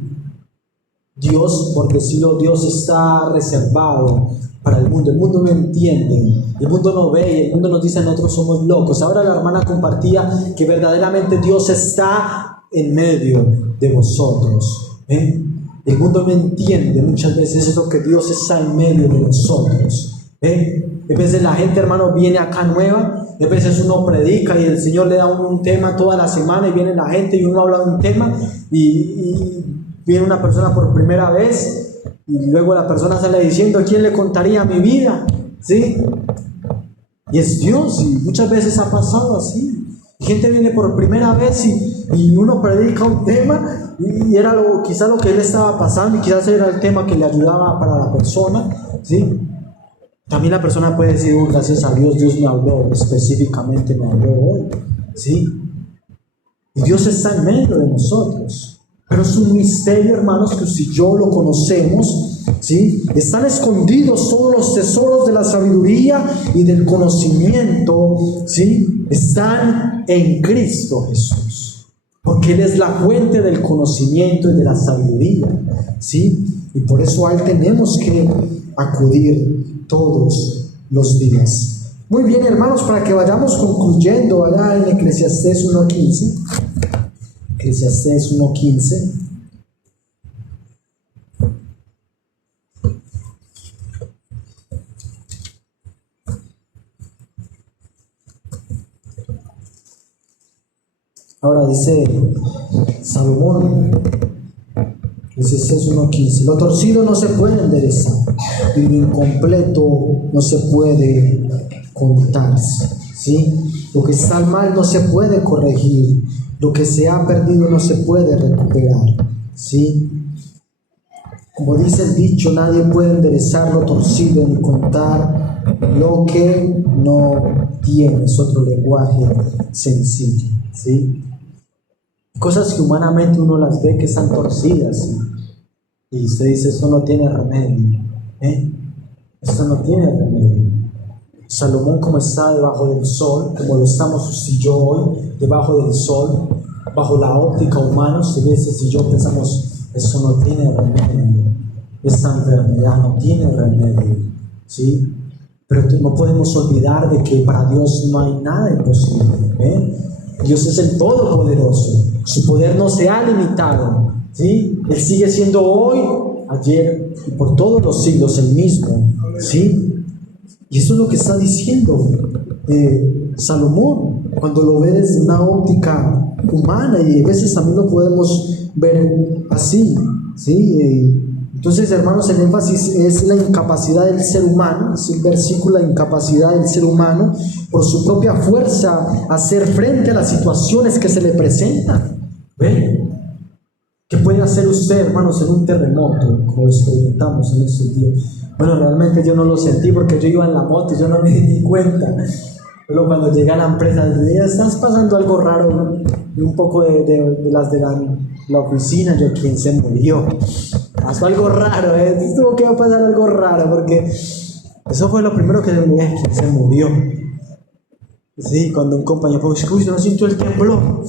Dios, por decirlo, Dios está reservado para el mundo no entiende, el mundo no ve, y el mundo nos dice nosotros somos locos. Ahora la hermana compartía que verdaderamente Dios está en medio de vosotros, El mundo no entiende muchas veces eso, que Dios está en medio de nosotros, A veces la gente, hermano, viene acá nueva, a veces uno predica y el Señor le da un tema toda la semana, y viene la gente y uno habla de un tema, y viene una persona por primera vez, y luego la persona sale diciendo: ¿quién le contaría mi vida? ¿Sí? Y es Dios, y muchas veces ha pasado así. Gente viene por primera vez y uno predica un tema, y era quizás lo que él estaba pasando, y quizás era el tema que le ayudaba para la persona, ¿sí? También la persona puede decir: gracias a Dios, Dios me habló, específicamente me habló hoy, ¿sí? Y Dios está en medio de nosotros. Pero es un misterio, hermanos, que si yo lo conocemos, ¿sí? Están escondidos todos los tesoros de la sabiduría y del conocimiento, ¿sí? Están en Cristo Jesús, porque Él es la fuente del conocimiento y de la sabiduría, ¿sí? Y por eso a Él tenemos que acudir todos los días. Muy bien, hermanos, para que vayamos concluyendo allá en Eclesiastés 1:15. Eclesiastés 1:15. Ahora dice Salomón, Eclesiastés 1:15: lo torcido no se puede enderezar, y lo incompleto no se puede contarse, ¿sí? Lo que está mal no se puede corregir, lo que se ha perdido no se puede recuperar, ¿sí? Como dice el dicho, nadie puede enderezar lo torcido ni contar lo que no tiene. Es otro lenguaje sencillo, ¿sí? Cosas que humanamente uno las ve que están torcidas, y usted dice: esto no tiene remedio, esto no tiene remedio. Salomón, como está debajo del sol, como lo estamos usted y yo hoy, debajo del sol, bajo la óptica humana, usted veces y yo pensamos: eso no tiene remedio, esta enfermedad no tiene remedio, ¿sí? Pero no podemos olvidar de que para Dios no hay nada imposible, Dios es el Todopoderoso, su poder no se ha limitado, ¿sí? Él sigue siendo hoy, ayer y por todos los siglos el mismo, ¿sí? Y eso es lo que está diciendo Salomón, cuando lo ve desde una óptica humana, y a veces también lo podemos ver así, ¿sí? Entonces, hermanos, el énfasis es la incapacidad del ser humano, es el versículo: la incapacidad del ser humano por su propia fuerza hacer frente a las situaciones que se le presentan. ¿Ven? ¿Qué puede hacer usted, hermanos, en un terremoto, como lo experimentamos en estos días? Bueno, realmente yo no lo sentí porque yo iba en la moto y yo no me di cuenta. Pero cuando llegué a la empresa, dije: estás pasando algo raro, ¿no? Y un poco de las de la oficina, yo: ¿quién se murió? Pasó algo raro, tuvo que pasar algo raro, porque eso fue lo primero que me dije: ¿quién se murió? Sí, cuando un compañero dijo: uy, ¿no sintió el temblor?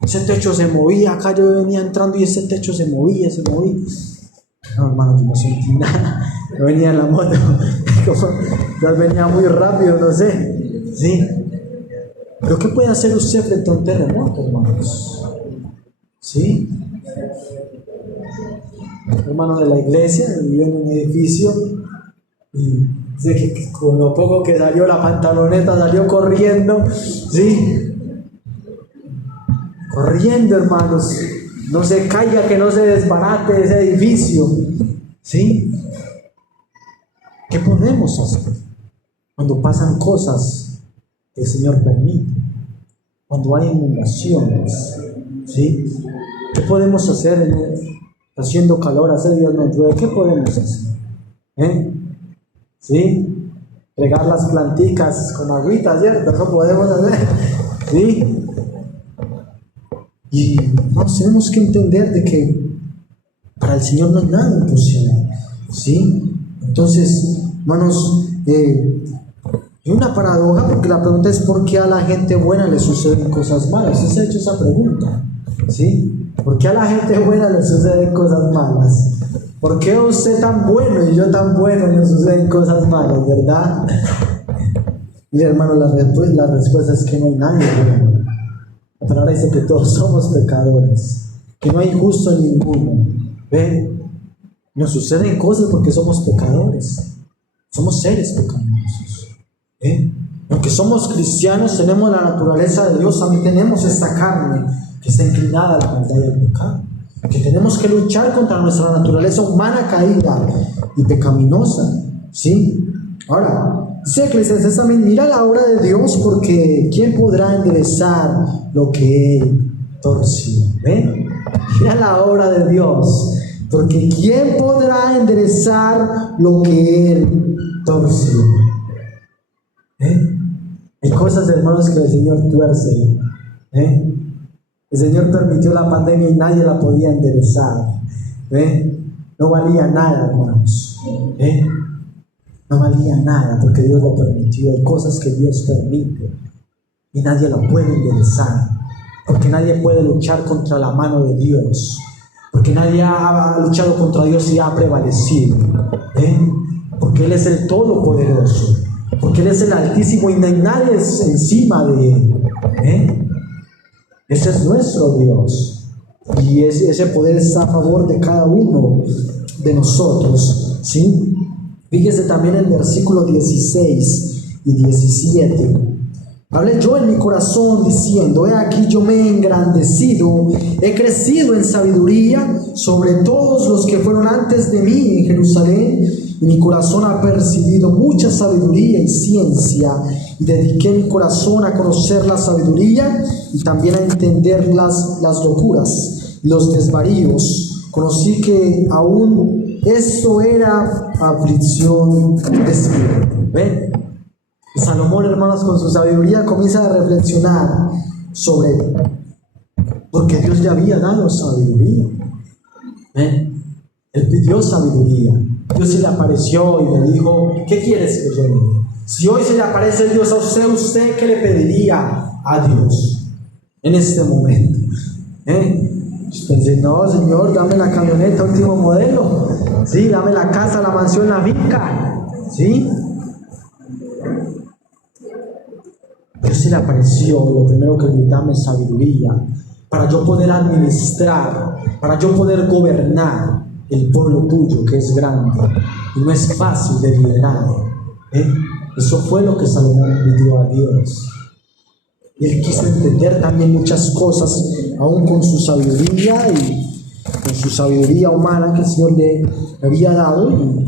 Ese techo se movía, acá yo venía entrando y ese techo se movía. No, hermano, yo no sentí nada. Yo venía en la moto, ya venía muy rápido, no sé, ¿sí? Pero ¿qué puede hacer usted frente a un terremoto, hermanos? ¿Sí? Hermano de la iglesia, vive en un edificio y Dice que con lo poco que salió la pantaloneta salió corriendo, ¿sí? Corriendo, hermanos. No se caiga, que no se desbarate ese edificio, ¿sí? ¿Qué podemos hacer cuando pasan cosas que el Señor permite? Cuando hay inundaciones, ¿sí? ¿Qué podemos hacer? Haciendo calor, hace días no llueve, ¿qué podemos hacer? ¿Sí? Regar las planticas con agüita, ¿cierto? Eso podemos hacer, ¿sí? Y tenemos que entender de que para el Señor no hay nada imposible, ¿sí? Entonces, hermanos, hay una paradoja, porque la pregunta es: ¿por qué a la gente buena le suceden cosas malas? ¿Sí se ha hecho esa pregunta? ¿Sí? ¿Por qué a la gente buena le suceden cosas malas? ¿Por qué usted tan bueno y yo tan bueno le suceden cosas malas, verdad? Mira, hermano, la respuesta es que no hay nadie bueno. La palabra dice que todos somos pecadores, que no hay justo ninguno. ¿Ve? Nos suceden cosas porque somos pecadores, somos seres pecaminosos. Aunque somos cristianos, tenemos la naturaleza de Dios, también tenemos esta carne que está inclinada a la maldad y al pecado, que tenemos que luchar contra nuestra naturaleza humana caída y pecaminosa, ¿sí? Ahora, dice Eclesiastés también: mira la obra de Dios, porque ¿quién podrá enderezar lo que Él torció? Mira la obra de Dios, porque ¿quién podrá enderezar lo que Él torció? Hay cosas, hermanos, que el Señor tuerce. El Señor permitió la pandemia y nadie la podía enderezar. No valía nada, hermanos. No valía nada porque Dios lo permitió. Hay cosas que Dios permite y nadie lo puede enderezar, porque nadie puede luchar contra la mano de Dios, porque nadie ha luchado contra Dios y ha prevalecido, porque Él es el Todopoderoso, porque Él es el Altísimo y no hay nadie encima de Él. Ese es nuestro Dios, y ese poder está a favor de cada uno de nosotros, ¿sí? Fíjese también en el versículo 16 y 17. Hablé yo en mi corazón diciendo: he aquí yo me he engrandecido, he crecido en sabiduría sobre todos los que fueron antes de mí en Jerusalén, y mi corazón ha percibido mucha sabiduría y ciencia, y dediqué mi corazón a conocer la sabiduría y también a entender las locuras y los desvaríos. Conocí que aún esto era aflicción de espíritu. ¿Ven? Y Salomón, hermanos, con su sabiduría comienza a reflexionar sobre, porque Dios le había dado sabiduría. Él pidió sabiduría. Dios se le apareció y le dijo: ¿qué quieres que yo le dé? Si hoy se le aparece Dios a usted, ¿qué le pediría a Dios en este momento? Pensé: no, Señor, dame la camioneta último modelo, ¿sí? Dame la casa, la mansión, la finca, ¿sí? Dios se le apareció, lo primero que le dame es sabiduría, para yo poder administrar, para yo poder gobernar el pueblo tuyo, que es grande y no es fácil de liderar. Eso fue lo que Salomón pidió a Dios. Y él quiso entender también muchas cosas, aún con su sabiduría y con su sabiduría humana que el Señor le había dado. Y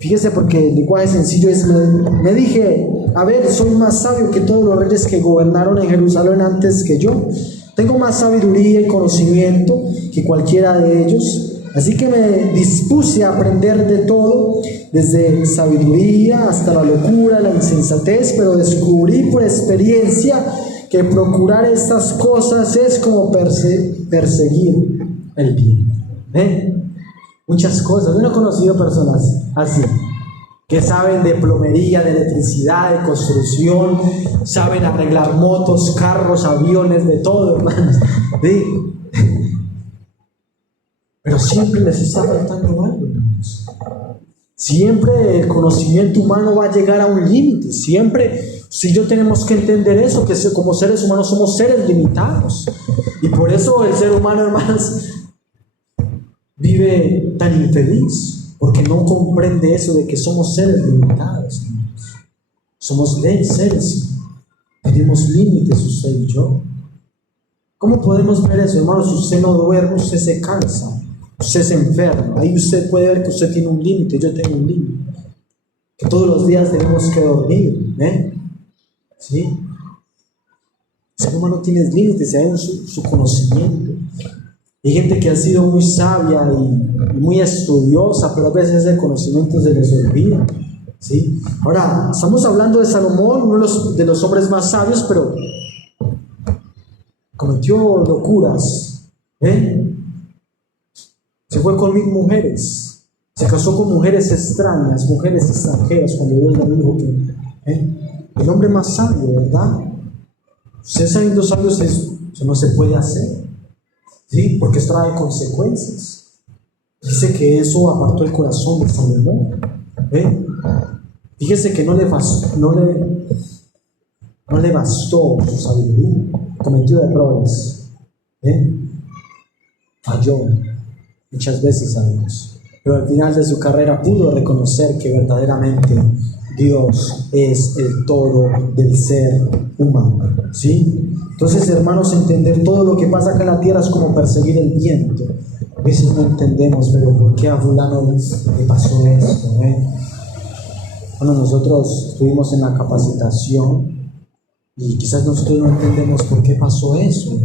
fíjese, porque el lenguaje sencillo es: me dije, a ver, soy más sabio que todos los reyes que gobernaron en Jerusalén antes que yo. Tengo más sabiduría y conocimiento que cualquiera de ellos. Así que me dispuse a aprender de todo, desde sabiduría hasta la locura, la insensatez, pero descubrí por experiencia que procurar estas cosas es como perseguir el bien. Muchas cosas. Yo no he conocido personas así, que saben de plomería, de electricidad, de construcción, saben arreglar motos, carros, aviones, de todo, hermanos. ¿Sí? Pero siempre les está faltando algo, hermanos. Siempre el conocimiento humano va a llegar a un límite. Siempre, si yo tenemos que entender eso, que como seres humanos somos seres limitados. Y por eso el ser humano, hermanos, vive tan infeliz. porque no comprende eso de que somos seres limitados, hermanos. Somos seres, tenemos límites usted y yo. ¿Cómo podemos ver eso, hermanos? Usted no duerme, usted se cansa, usted se enferma. Ahí usted puede ver que usted tiene un límite, yo tengo un límite. Que todos los días tenemos que dormir, ¿sí? El ser humano tiene límites, hay su conocimiento. Hay gente que ha sido muy sabia y muy estudiosa, pero a veces el conocimiento se les olvida, ¿sí? Ahora, estamos hablando de Salomón, uno de los hombres más sabios, pero cometió locuras, se fue con 1000 mujeres, se casó con mujeres extrañas, mujeres extranjeras, cuando Dios le dijo que el hombre más sabio, ¿verdad? Ustedes sabiendo sabios, eso no se puede hacer, ¿sí? Porque esto trae consecuencias. Dice que eso apartó el corazón de Salomón, Fíjese que no le bastó su sabiduría, cometió errores, falló muchas veces a Dios, pero al final de su carrera pudo reconocer que verdaderamente Dios es el todo del ser humano, ¿sí? Entonces, hermanos, entender todo lo que pasa acá en la tierra es como perseguir el viento. A veces no entendemos, pero ¿por qué a fulano le pasó esto? Bueno, nosotros estuvimos en la capacitación y quizás nosotros no entendemos por qué pasó eso.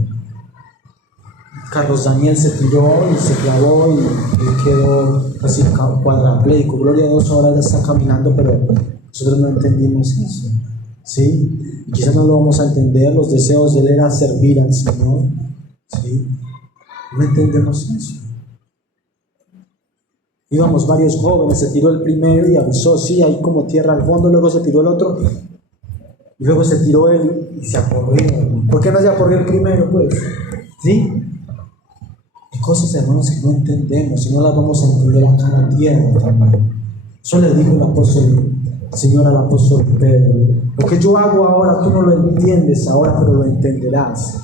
Carlos Daniel se tiró y se clavó y quedó casi cuadrapléjico. Gloria a Dios, ahora ya está caminando, pero nosotros no entendimos eso, ¿sí? Y quizás no lo vamos a entender. Los deseos de él era servir al Señor, ¿sí? No entendemos eso. Íbamos varios jóvenes, se tiró el primero y avisó, sí, hay como tierra al fondo, luego se tiró el otro, y luego se tiró él y se aporrió. ¿Por qué no se aporrió el primero, pues? ¿Sí? Hay cosas, hermanos, que no entendemos y no las vamos a entender acá en la tierra también. Eso le dijo el Señor al apóstol Pedro: lo que yo hago ahora tú no lo entiendes ahora, pero lo entenderás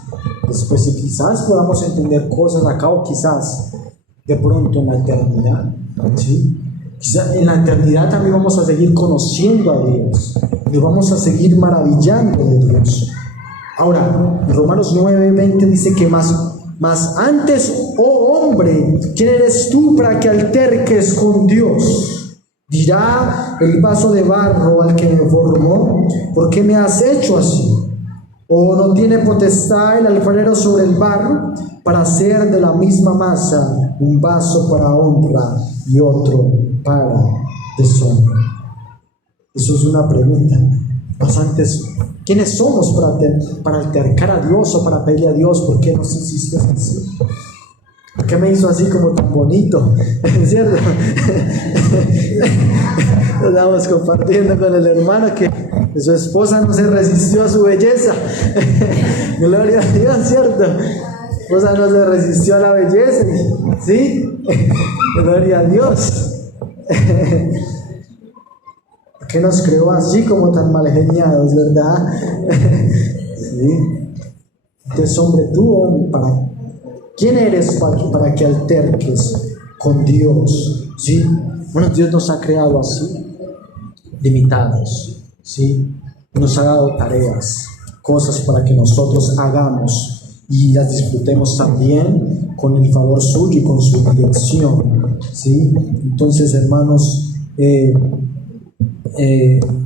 después. Y quizás podamos entender cosas acá, o quizás de pronto en la eternidad, ¿sí? Quizás en la eternidad también vamos a seguir conociendo a Dios, nos vamos a seguir maravillando de Dios. Ahora, en Romanos 9:20 dice que más antes, oh hombre, ¿quién eres tú para que alterques con Dios? Dirá el vaso de barro al que me formó: ¿por qué me has hecho así? ¿O no tiene potestad el alfarero sobre el barro para hacer de la misma masa un vaso para honra y otro para deshonra? Eso es una pregunta. Más antes, ¿quiénes somos para altercar a Dios o para pedirle a Dios por qué nos hiciste así? ¿Por qué me hizo así como tan bonito? ¿Es cierto? Estamos compartiendo con el hermano que su esposa no se resistió a su belleza. Gloria a Dios, ¿cierto? Su esposa no se resistió a la belleza, ¿sí? Gloria a Dios. ¿Por qué nos creó así como tan mal geniados, verdad? ¿Sí? Entonces, hombre, tú, ¿quién eres para que alterques con Dios? ¿Sí? Bueno, Dios nos ha creado así, limitados, ¿sí? Nos ha dado tareas, cosas para que nosotros hagamos y las disfrutemos también con el favor suyo y con su dirección, ¿sí? Entonces, hermanos,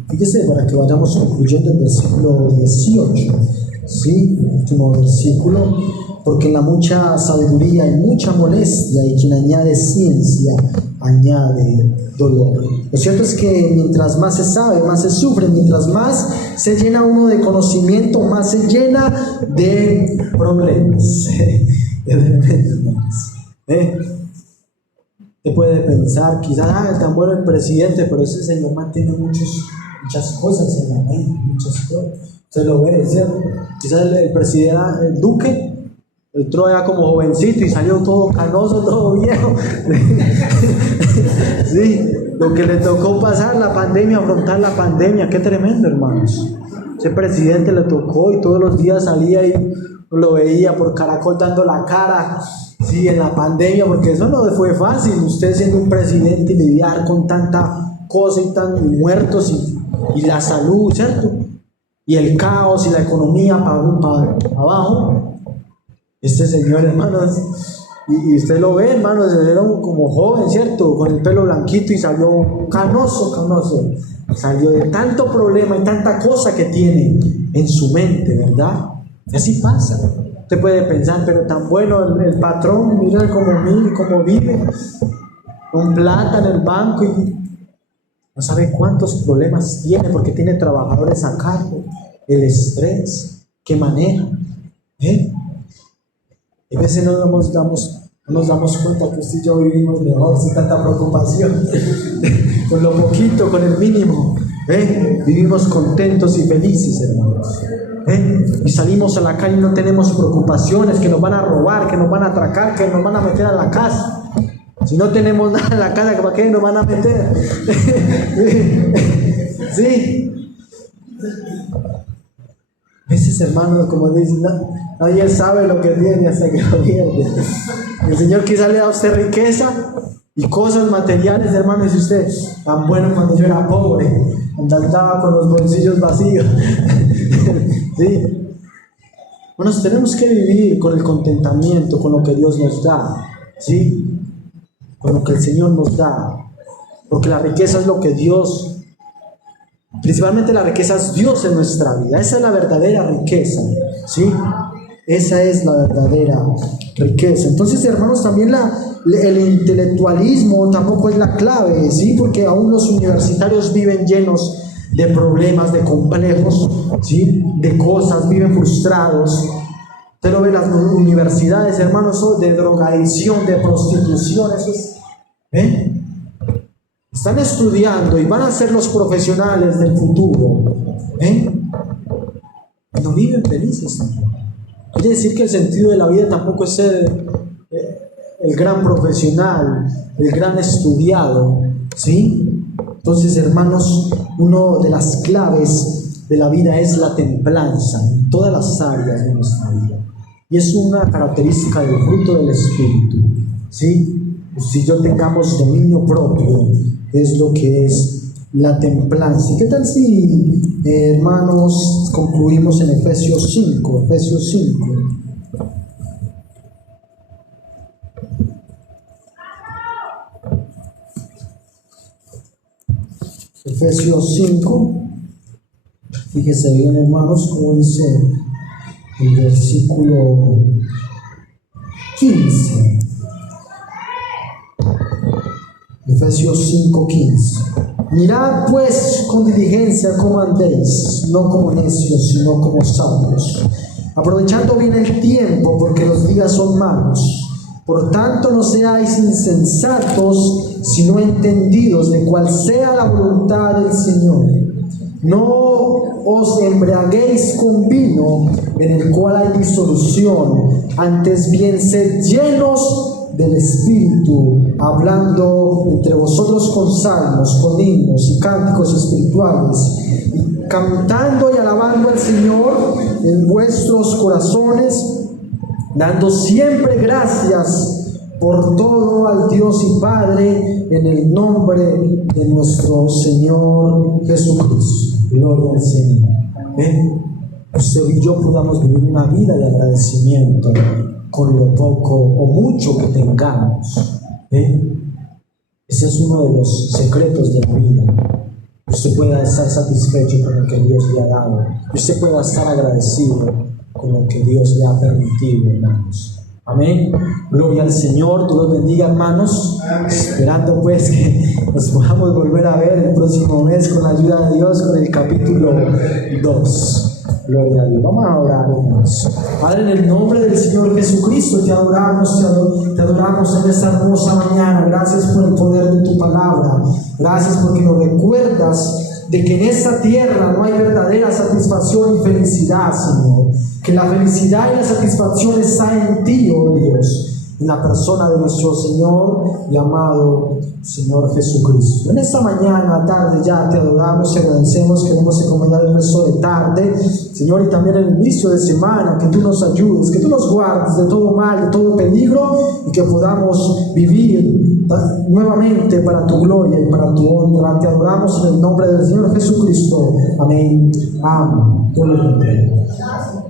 fíjese, para que vayamos concluyendo el versículo 18, ¿sí? El último versículo: porque en la mucha sabiduría hay mucha molestia, y quien añade ciencia añade dolor. Lo cierto es que mientras más se sabe, más se sufre. Mientras más se llena uno de conocimiento, más se llena de problemas. Usted puede pensar, quizás, tan bueno el presidente, pero ese señor mantiene muchas cosas en la mente, muchas cosas. Usted lo ve, ¿cierto? Quizás el presidente, el Duque, entró ya como jovencito y salió todo canoso, todo viejo. Sí, lo que le tocó pasar la pandemia, afrontar la pandemia, qué tremendo, hermanos. Ese presidente le tocó y todos los días salía y lo veía por Caracol dando la cara, sí, en la pandemia, porque eso no fue fácil, usted siendo un presidente y lidiar con tanta cosa y tan muertos y la salud, ¿cierto? Y el caos y la economía para abajo. Este señor, hermanos, y usted lo ve, hermanos, era como joven, ¿cierto? Con el pelo blanquito y salió canoso. Salió de tanto problema y tanta cosa que tiene en su mente, ¿verdad? Y así pasa. Usted puede pensar, pero tan bueno el patrón, mira cómo vive, con plata en el banco y no sabe cuántos problemas tiene porque tiene trabajadores a cargo, el estrés que maneja. Y a veces no nos damos cuenta que usted y yo vivimos mejor sin tanta preocupación, con lo poquito, con el mínimo. Vivimos contentos y felices, hermanos. Y salimos a la calle y no tenemos preocupaciones que nos van a robar, que nos van a atracar, que nos van a meter a la casa. Si no tenemos nada en la casa, ¿para qué nos van a meter? Sí. A veces, hermanos, como dicen, nadie sabe lo que tiene hasta que lo pierde. El Señor quizá le da a usted riqueza y cosas materiales, hermanos, y usted, tan bueno cuando yo era pobre, andaba con los bolsillos vacíos. Sí. Bueno, tenemos que vivir con el contentamiento, con lo que Dios nos da, ¿sí? Con lo que el Señor nos da, porque la riqueza es lo que Dios, principalmente la riqueza es Dios en nuestra vida. Esa es la verdadera riqueza, ¿sí? Esa es la verdadera riqueza. Entonces, hermanos, también el intelectualismo tampoco es la clave, ¿sí? Porque aún los universitarios viven llenos de problemas, de complejos, ¿sí? De cosas, viven frustrados. Usted lo ve en las universidades, hermanos, son de drogadicción, de prostitución, eso es, están estudiando y van a ser los profesionales del futuro, no viven felices. Quiere decir que el sentido de la vida tampoco es ser el gran profesional, el gran estudiado, ¿sí? Entonces, hermanos, una de las claves de la vida es la templanza en todas las áreas de nuestra vida. Y es una característica del fruto del Espíritu, ¿sí? Si yo tengamos dominio propio, es lo que es la templanza. ¿Y qué tal si, hermanos, concluimos en Efesios 5? Efesios 5. Efesios 5. Fíjese bien, hermanos, como dice el versículo 15. Efesios 5:15. Mirad pues con diligencia cómo andéis, no como necios, sino como sabios, aprovechando bien el tiempo, porque los días son malos. Por tanto, no seáis insensatos, sino entendidos de cuál sea la voluntad del Señor. No os embriaguéis con vino, en el cual hay disolución, antes bien sed llenos del Espíritu, hablando entre vosotros con salmos, con himnos y cánticos espirituales, y cantando y alabando al Señor en vuestros corazones, dando siempre gracias por todo al Dios y Padre, en el nombre de nuestro Señor Jesucristo. Gloria al Señor. Usted y yo podamos vivir una vida de agradecimiento con lo poco o mucho que tengamos. Ese es uno de los secretos de la vida. Usted pueda estar satisfecho con lo que Dios le ha dado. Usted pueda estar agradecido con lo que Dios le ha permitido, hermanos. Amén. Gloria al Señor. Dios los bendiga, hermanos. Esperando pues que nos podamos volver a ver el próximo mes con la ayuda de Dios, con el capítulo 2. Gloria a Dios. Vamos a orar, hermanos. Padre, en el nombre del Señor Jesucristo, te adoramos en esta hermosa mañana. Gracias por el poder de tu palabra. Gracias porque nos recuerdas de que en esta tierra no hay verdadera satisfacción y felicidad, Señor. Que la felicidad y la satisfacción está en ti, oh Dios, en la persona de nuestro Señor y amado Señor Jesucristo. En esta mañana, tarde ya te adoramos y agradecemos. Queremos encomendar el resto de tarde Señor, y también en el inicio de semana, que tú nos ayudes, que tú nos guardes de todo mal, de todo peligro, y que podamos vivir nuevamente para tu gloria y para tu honra. Te adoramos en el nombre del Señor Jesucristo. Amén. Amén. Dios los bendiga.